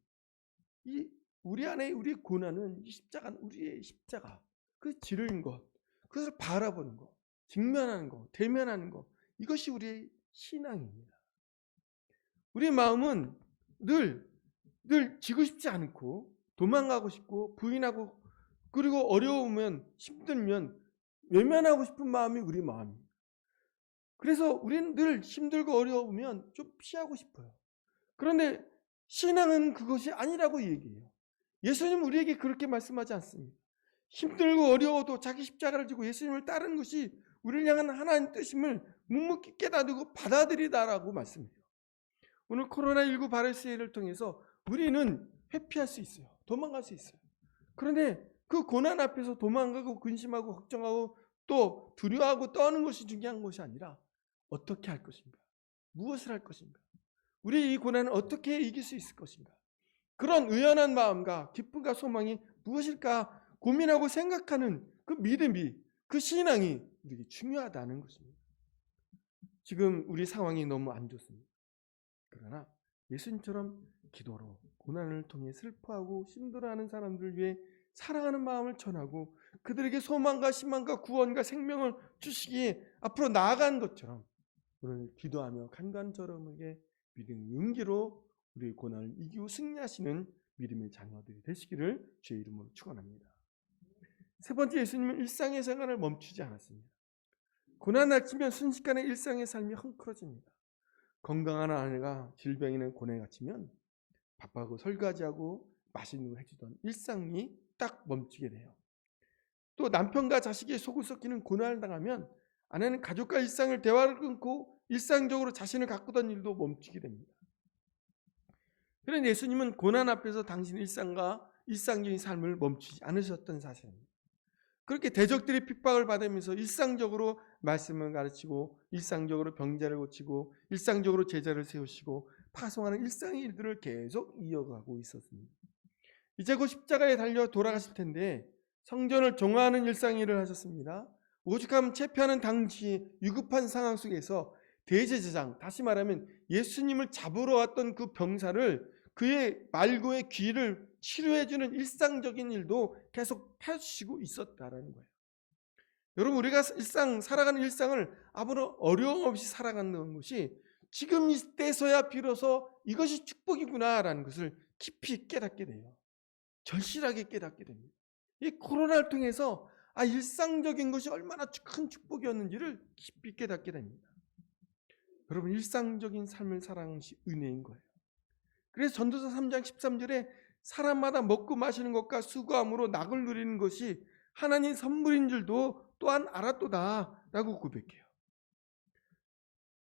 우리 안에 우리 고난은 이 십자가는 우리의 십자가, 그 지른 것, 그것을 바라보는 것, 직면하는 것, 대면하는 것, 이것이 우리의 신앙입니다. 우리의 마음은 늘 지고 싶지 않고 도망가고 싶고 부인하고 그리고 어려우면 힘들면 외면하고 싶은 마음이 우리 마음입니다. 그래서 우리는 늘 힘들고 어려우면 좀 피하고 싶어요. 그런데 신앙은 그것이 아니라고 얘기해요. 예수님은 우리에게 그렇게 말씀하지 않습니다. 힘들고 어려워도 자기 십자가를 지고 예수님을 따르는 것이 우리를 향한 하나님 뜻임을 묵묵히 깨닫고 받아들이다라고 말씀해요. 오늘 코로나19 바이러스를 통해서 우리는 회피할 수 있어요. 도망갈 수 있어요. 그런데 그 고난 앞에서 도망가고 근심하고 걱정하고 또 두려워하고 떠는 것이 중요한 것이 아니라 어떻게 할 것인가? 무엇을 할 것인가? 우리 이 고난을 어떻게 이길 수 있을 것인가? 그런 의연한 마음과 기쁨과 소망이 무엇일까 고민하고 생각하는 그 믿음이, 그 신앙이 우리에게 중요하다는 것입니다. 지금 우리 상황이 너무 안 좋습니다. 그러나 예수님처럼 기도로 고난을 통해 슬퍼하고 힘들어하는 사람들을 위해 사랑하는 마음을 전하고 그들에게 소망과 희망과 구원과 생명을 주시기에 앞으로 나아간 것처럼 오늘 기도하며 간간절음하게 믿음의 용기로 우리의 고난을 이기고 승리하시는 믿음의 자녀들이 되시기를 주의 이름으로 축원합니다. 세 번째, 예수님은 일상의 생활을 멈추지 않았습니다. 고난 닥치면 순식간에 일상의 삶이 헝클어집니다. 건강한 아내가 질병이나 고난에 갇히면 바빠고 설거지하고 맛있는 거 해주던 일상이 딱 멈추게 돼요. 또 남편과 자식이 속을 썩기는 고난을 당하면 아내는 가족과 일상을 대화를 끊고 일상적으로 자신을 가꾸던 일도 멈추게 됩니다. 그런데 예수님은 고난 앞에서 당신의 일상과 일상적인 삶을 멈추지 않으셨던 사실입니다. 그렇게 대적들이 핍박을 받으면서 일상적으로 말씀을 가르치고 일상적으로 병자를 고치고 일상적으로 제자를 세우시고 파송하는 일상의 일들을 계속 이어가고 있었습니다. 이제 곧 십자가에 달려 돌아가실 텐데 성전을 종화하는 일상의 일을 하셨습니다. 오죽하면 체포하는 당시 위급한 상황 속에서 대제사장, 다시 말하면 예수님을 잡으러 왔던 그 병사를 그의 말고의 귀를 치료해주는 일상적인 일도 계속 해주시고 있었다라는 거예요. 여러분, 우리가 살아가는 일상을 아무런 어려움 없이 살아가는 것이 지금 이때서야 비로소 이것이 축복이구나라는 것을 깊이 깨닫게 돼요. 절실하게 깨닫게 됩니다. 이 코로나를 통해서 일상적인 것이 얼마나 큰 축복이었는지를 깊이 깨닫게 됩니다. 여러분, 일상적인 삶을 살아가는 것이 은혜인 거예요. 그래서 전도서 3장 13절에 사람마다 먹고 마시는 것과 수고함으로 낙을 누리는 것이 하나님 선물인 줄도 또한 알았도다 라고 고백해요.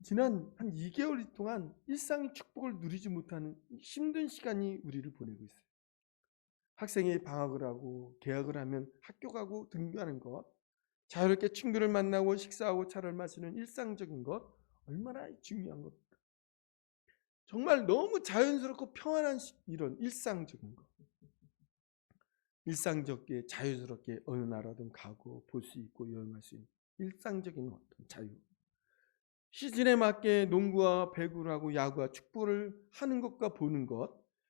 지난 한 2개월 동안 일상의 축복을 누리지 못하는 힘든 시간이 우리를 보내고 있어요. 학생이 방학을 하고 개학을 하면 학교 가고 등교하는 것, 자유롭게 친구를 만나고 식사하고 차를 마시는 일상적인 것, 얼마나 중요한 겁니까? 정말 너무 자연스럽고 평안한 이런 일상적인 것, 일상적게 자유스럽게 어느 나라든 가고 볼 수 있고 여행할 수 있는 일상적인 어떤 자유, 시즌에 맞게 농구와 배구를 하고 야구와 축구를 하는 것과 보는 것,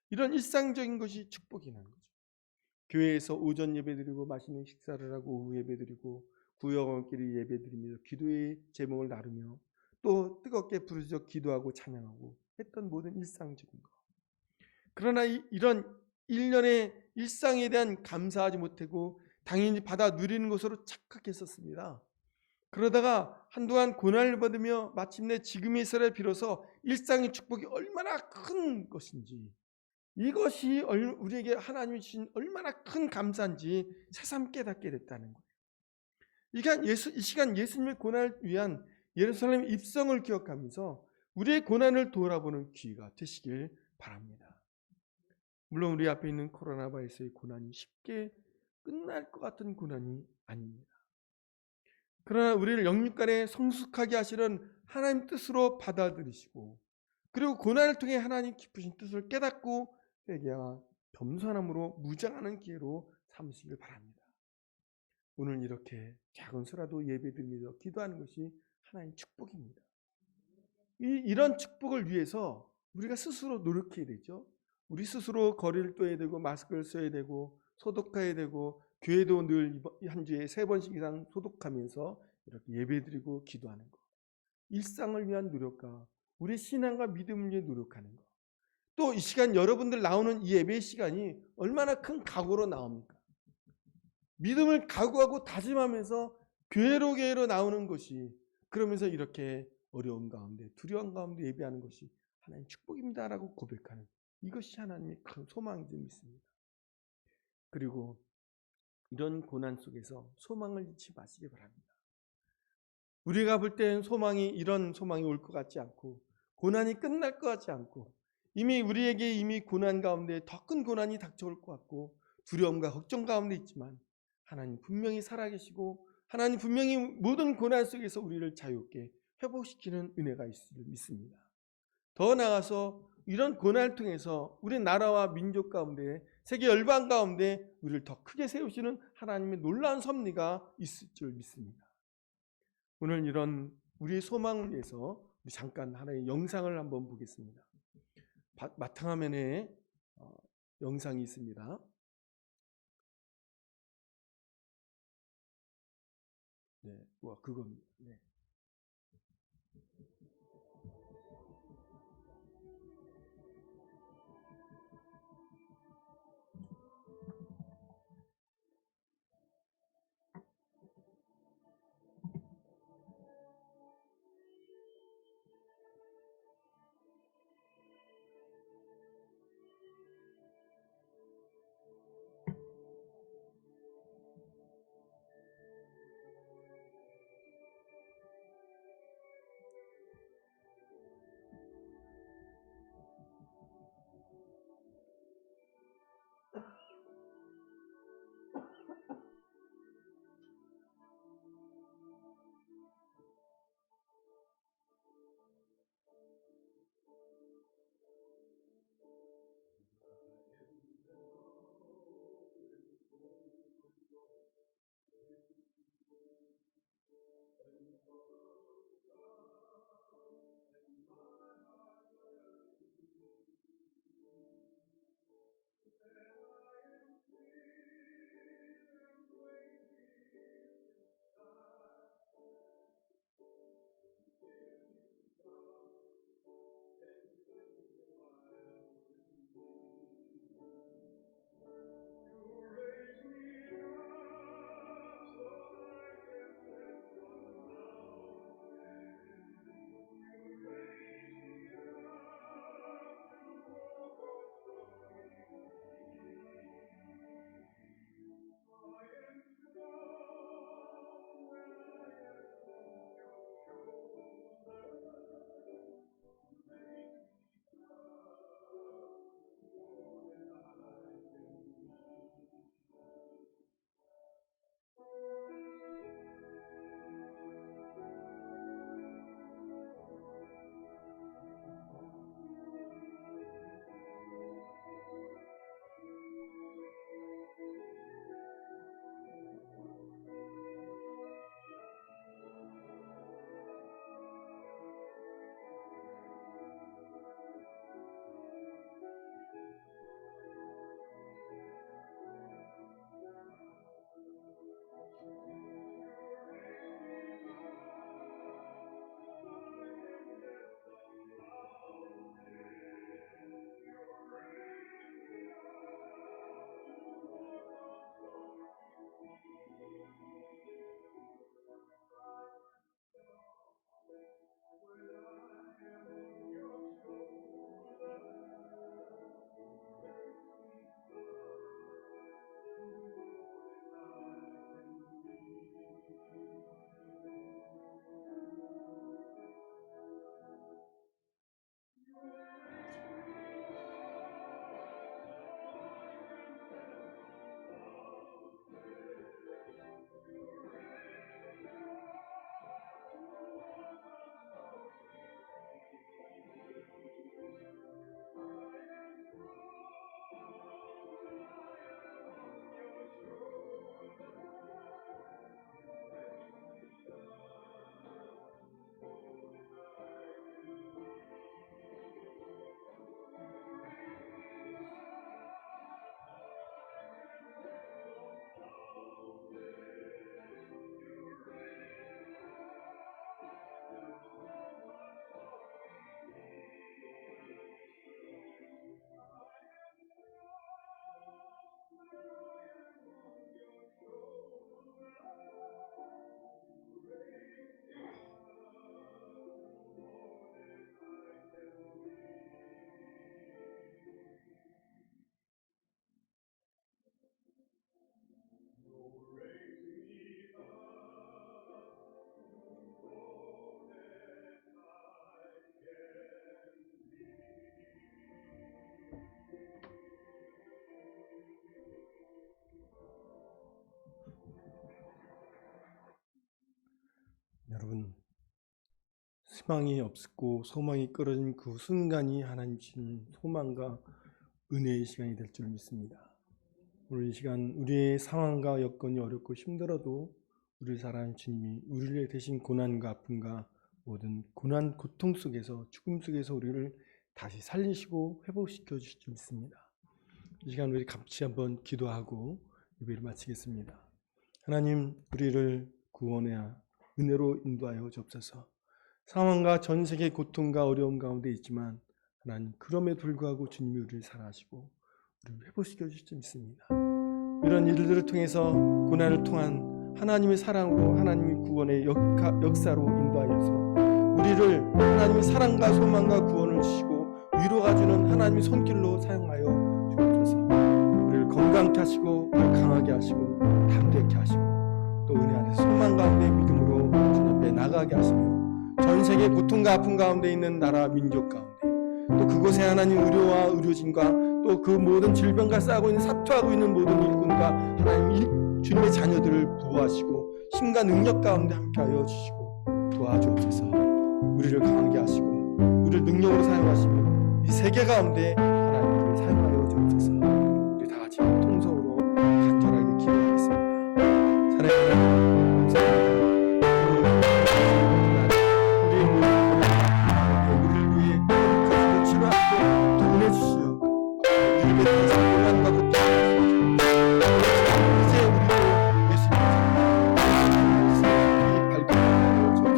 이런 일상적인 것이 축복이라는 거죠. 교회에서 오전 예배드리고 맛있는 식사를 하고 오후 예배드리고 구역원끼리 예배드리며 기도의 제목을 나누며 또 뜨겁게 부르짖어 기도하고 찬양하고 했던 모든 일상적인 것. 그러나 이런 일련의 일상에 대한 감사하지 못하고 당연히 받아 누리는 것으로 착각했었습니다. 그러다가 한동안 고난을 받으며 마침내 지금의 세를 빌어서 일상의 축복이 얼마나 큰 것인지, 이것이 우리에게 하나님이 주신 얼마나 큰 감사인지 새삼 깨닫게 됐다는 거예요. 이 시간 예수님의 고난을 위한 예루살렘 입성을 기억하면서 우리의 고난을 돌아보는 기회가 되시길 바랍니다. 물론 우리 앞에 있는 코로나 바이러스의 고난이 쉽게 끝날 것 같은 고난이 아닙니다. 그러나 우리를 영육간에 성숙하게 하시는 하나님 뜻으로 받아들이시고 그리고 고난을 통해 하나님 깊으신 뜻을 깨닫고 회개와 겸손함으로 무장하는 기회로 삼으시길 바랍니다. 오늘 이렇게 작은 수라도 예배드리면서 기도하는 것이 하나님의 축복입니다. 이런 축복을 위해서 우리가 스스로 노력해야 되죠. 우리 스스로 거리를 둬야 되고 마스크를 써야 되고 소독해야 되고 교회도 늘 한 주에 3번씩 이상 소독하면서 이렇게 예배드리고 기도하는 것. 일상을 위한 노력과 우리 신앙과 믿음을 위해 노력하는 것. 또 이 시간 여러분들 나오는 이 예배 시간이 얼마나 큰 각오로 나옵니까? 믿음을 각오하고 다짐하면서 교회로 나오는 것이, 그러면서 이렇게 어려움 가운데 두려움 가운데 예배하는 것이 하나님의 축복입니다라고 고백하는, 이것이 하나님의 큰 소망인지 믿습니다. 그리고 이런 고난 속에서 소망을 잃지 마시기 바랍니다. 우리가 볼 땐 이런 소망이 올 것 같지 않고, 고난이 끝날 것 같지 않고, 우리에게 이미 고난 가운데 더 큰 고난이 닥쳐올 것 같고, 두려움과 걱정 가운데 있지만, 하나님 분명히 살아계시고, 하나님 분명히 모든 고난 속에서 우리를 자유롭게 회복시키는 은혜가 있을 줄 믿습니다. 더 나아가서 이런 고난을 통해서 우리 나라와 민족 가운데, 세계 열방 가운데 우리를 더 크게 세우시는 하나님의 놀라운 섭리가 있을 줄 믿습니다. 오늘 이런 우리의 소망을 위해서 우리 잠깐 하나의 영상을 한번 보겠습니다. 바탕화면에 영상이 있습니다. 네, 그겁니다. 네. 희망이 없고 소망이 끊어진 그 순간이 하나님 주신 소망과 은혜의 시간이 될 줄 믿습니다. 오늘 이 시간 우리의 상황과 여건이 어렵고 힘들어도 우리를 사랑하는 주님이 우리를 대신 고난과 아픔과 모든 고난 고통 속에서 죽음 속에서 우리를 다시 살리시고 회복시켜 주실 줄 믿습니다. 이 시간 우리 같이 한번 기도하고 예배를 마치겠습니다. 하나님, 우리를 구원해야 은혜로 인도하여 주옵소서. 상황과 전 세계 고통과 어려움 가운데 있지만 하나님, 그럼에도 불구하고 주님이 우리를 사랑하시고 우리를 회복시켜 주실 줄 믿습니다. 이런 일들을 통해서 고난을 통한 하나님의 사랑으로 하나님의 구원의 역사로 인도하여서 우리를 하나님의 사랑과 소망과 구원을 주시고 위로가 주는 하나님의 손길로 사용하여 주옵소서. 우리를 건강케 하시고 우리를 강하게 하시고 담대케 하시고 또 은혜 안에서 소망 가운데 믿음으로 주님 앞에 나가게 하시며 전 세계 고통과 아픔 가운데 있는 나라 민족 가운데 또 그곳에 하나님 의료와 의료진과 또 그 모든 질병과 싸우고 있는 사투하고 있는 모든 일꾼과 하나님 주님의 자녀들을 보호하시고 힘과 능력 가운데 함께하여 주시고 도와주옵소서. 우리를 강하게 하시고 우리를 능력으로 사용하시며 이 세계 가운데 하나님 우리를 사용하여 주옵소서. 우리 다 같이 통성으로 간절하게 기도하겠습니다. 사랑하는 하나님, 감사합니다. 우리의 모든 우리를 위해 거룩하시고 치료하시고 또 은혜 주시어 우리를 대해서 고난과 고통을 이제 우리도 예수님의 발견하여 주옵소서.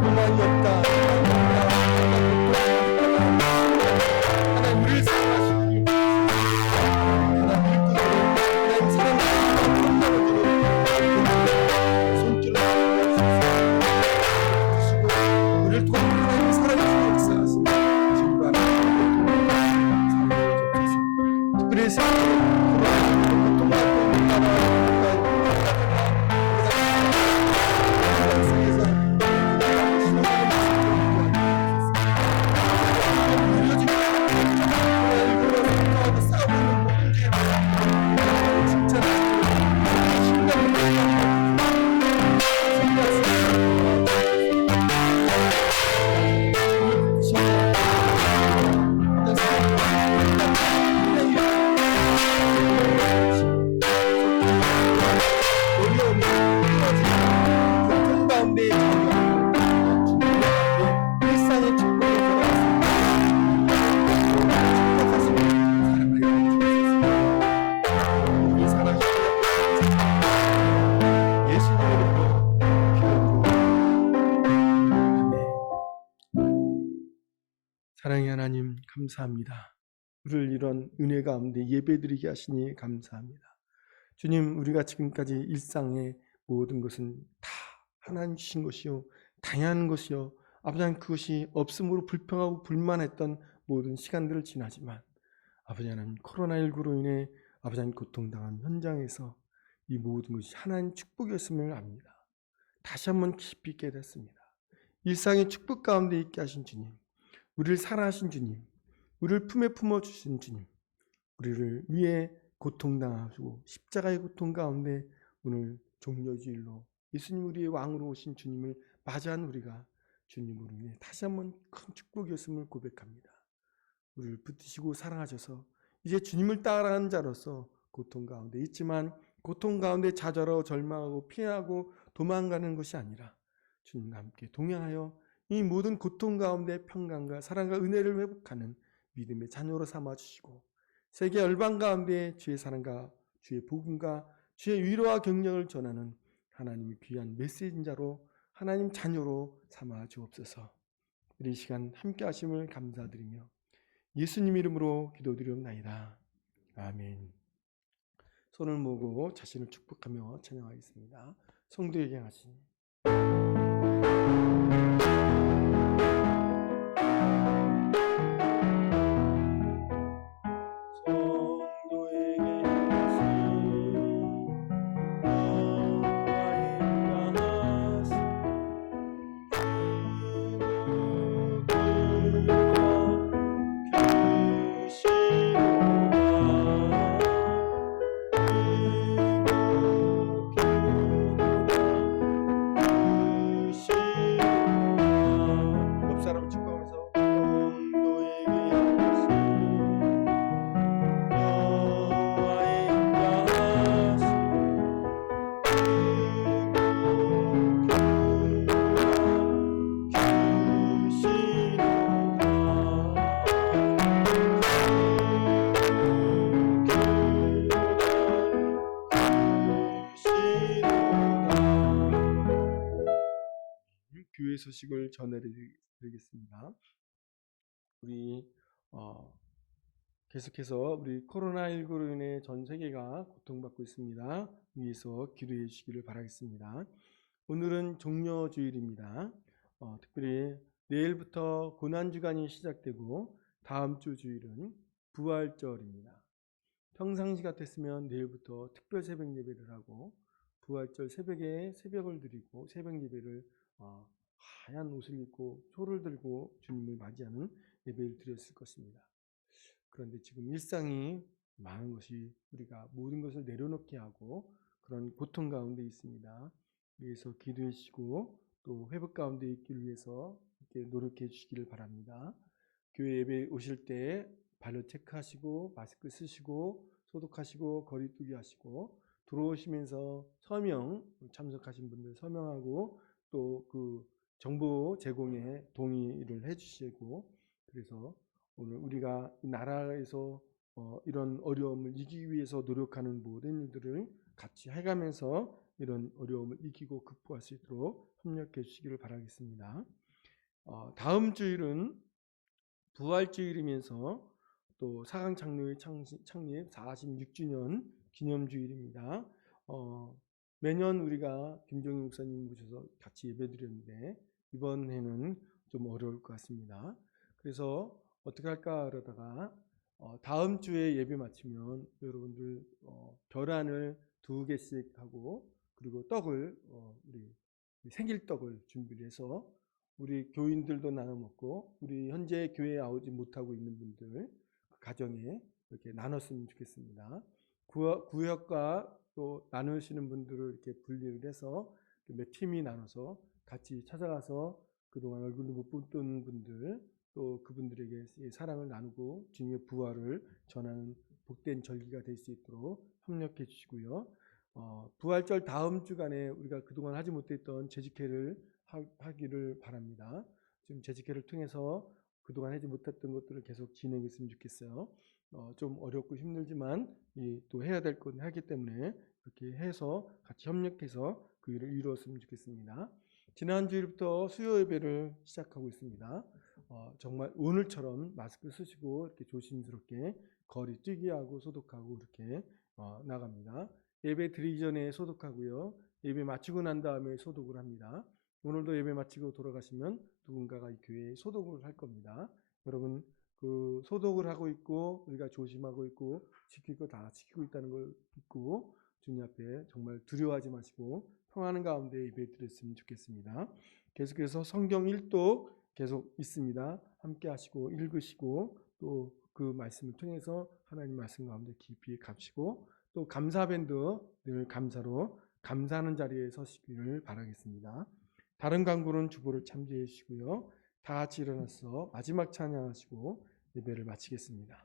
소망이 없다, 하나님 우리를 사랑하시니 하나님 하나님 사랑하시는 손길로 주시고 우리를 통해 하나님 사랑하시는 역사하시니 주님과 특별히 사랑의 하나님, 감사합니다. 우리를 이런 은혜 가운데 예배드리게 하시니 감사합니다. 주님, 우리가 지금까지 일상의 모든 것은 다 하나님 주신 것이요 당연한 것이요 아버지 하나님 그것이 없음으로 불평하고 불만했던 모든 시간들을 지나지만 아버지 하나님 코로나19로 인해 아버지 하나님 고통당한 현장에서 이 모든 것이 하나님 축복이었음을 압니다. 다시 한번 깊이 깨닫습니다. 일상의 축복 가운데 있게 하신 주님, 우리를 사랑하신 주님, 우리를 품에 품어주신 주님, 우리를 위해 고통당하시고 십자가의 고통 가운데 오늘 종려주일로 예수님 우리의 왕으로 오신 주님을 맞이한 우리가 주님으로 인해 다시 한번 큰 축복이었음을 고백합니다. 우리를 붙드시고 사랑하셔서 이제 주님을 따라가는 자로서 고통 가운데 있지만 고통 가운데 좌절하고 절망하고 피하고 도망가는 것이 아니라 주님과 함께 동행하여 이 모든 고통 가운데 평강과 사랑과 은혜를 회복하는 믿음의 자녀로 삼아주시고 세계 열방 가운데 주의 사랑과 주의 복음과 주의 위로와 격려를 전하는 하나님의 귀한 메시지자로 하나님 자녀로 삼아 주옵소서. 우리 이 시간 함께 하심을 감사드리며 예수님 이름으로 기도드리옵나이다. 아멘. 손을 모으고 자신을 축복하며 찬양하겠습니다. 성도에게 하시니 소식을 전해드리겠습니다. 우리 계속해서 우리 코로나19로 인해 전 세계가 고통받고 있습니다. 위에서 기도해 주시기를 바라겠습니다. 오늘은 종려주일입니다. 특별히 내일부터 고난주간이 시작되고 다음 주 주일은 부활절입니다. 평상시 같았으면 내일부터 특별 새벽 예배를 하고 부활절 새벽에 새벽을 드리고 새벽 예배를 하얀 옷을 입고 소를 들고 주님을 맞이하는 예배를 드렸을 것입니다. 그런데 지금 일상이 많은 것이 우리가 모든 것을 내려놓게 하고 그런 고통 가운데 있습니다. 위해서 기도해 주시고 또 회복 가운데 있기 위해서 이렇게 노력해 주시기를 바랍니다. 교회 예배 오실 때 발로 체크하시고 마스크 쓰시고 소독하시고 거리두기 하시고 들어오시면서 서명 참석하신 분들 서명하고 또 그 정보 제공에 동의를 해주시고 그래서 오늘 우리가 이 나라에서 이런 어려움을 이기기 위해서 노력하는 모든 일들을 같이 해가면서 이런 어려움을 이기고 극복할 수 있도록 협력해 주시기를 바라겠습니다. 다음 주일은 부활주일이면서 또 사강창로의 창립 46주년 기념주일입니다. 매년 우리가 김종인 목사님 모셔서 같이 예배드렸는데 이번 해는 좀 어려울 것 같습니다. 그래서 어떻게 할까 그러다가 다음 주에 예배 마치면 여러분들 별안을 2개씩 하고 그리고 떡을 우리 생길떡을 준비를 해서 우리 교인들도 나눠 먹고 우리 현재 교회에 오지 못하고 있는 분들 그 가정에 이렇게 나눴으면 좋겠습니다. 구역과 또 나누시는 분들을 이렇게 분리를 해서 몇 팀이 나눠서 같이 찾아가서 그동안 얼굴도 못 봤던 분들 또 그분들에게 사랑을 나누고 주님의 부활을 전하는 복된 절기가 될 수 있도록 협력해 주시고요. 부활절 다음 주간에 우리가 그동안 하지 못했던 재직회를 하기를 바랍니다. 지금 재직회를 통해서 그동안 하지 못했던 것들을 계속 진행했으면 좋겠어요. 좀 어렵고 힘들지만 또 해야 될 건 하기 때문에 이렇게 해서 같이 협력해서 그 일을 이루었으면 좋겠습니다. 지난 주일부터 수요 예배를 시작하고 있습니다. 정말 오늘처럼 마스크 쓰시고 이렇게 조심스럽게 거리 뛰기하고 소독하고 이렇게 나갑니다. 예배 드리기 전에 소독하고요. 예배 마치고 난 다음에 소독을 합니다. 오늘도 예배 마치고 돌아가시면 누군가가 이 교회에 소독을 할 겁니다. 여러분 그 소독을 하고 있고 우리가 조심하고 있고 지킬 거 다 지키고 있다는 걸 믿고 주님 앞에 정말 두려워하지 마시고 평안한 가운데 예배 드렸으면 좋겠습니다. 계속해서 성경 읽도 계속 있습니다. 함께 하시고 읽으시고 또 그 말씀을 통해서 하나님 말씀 가운데 깊이 값시고 또 감사 밴드 늘 감사로 감사하는 자리에 서시기를 바라겠습니다. 다른 광고는 주보를 참조해 주시고요. 다 같이 일어나서 마지막 찬양하시고 예배를 마치겠습니다.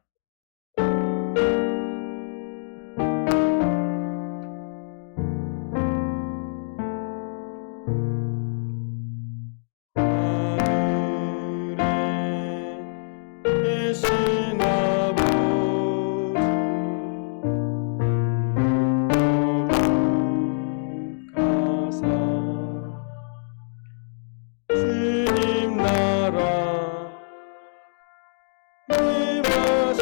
주님 나라 임하시고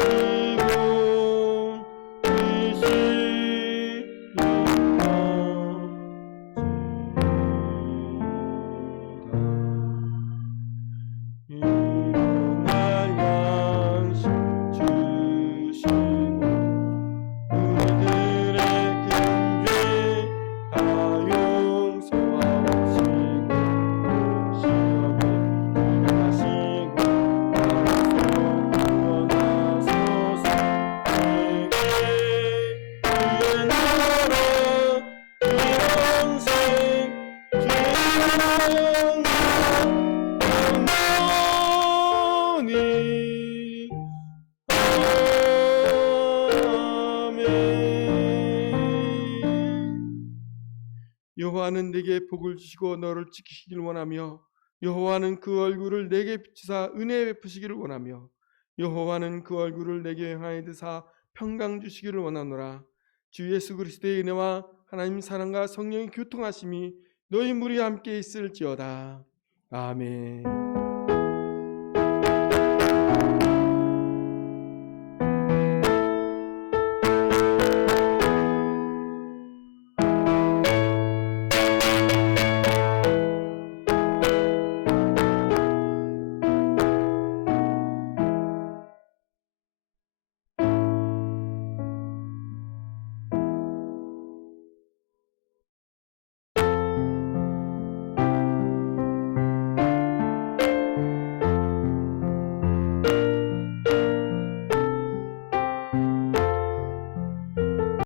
일용할 양식 주시고 우리들의 큰 죄 다 용서하시고 시험에 들어가시고 나라서 구원하소서. 내게 그 나라 영생 죄 여호와는 내게 복을 주시고 너를 지키시기를 원하며 여호와는 그 얼굴을 내게 비추사 은혜 베푸시기를 원하며 여호와는 그 얼굴을 내게 향하여 드사 평강 주시기를 원하노라. 주 예수 그리스도의 은혜와 하나님 사랑과 성령의 교통하심이 너희 무리 함께 있을지어다. 아멘.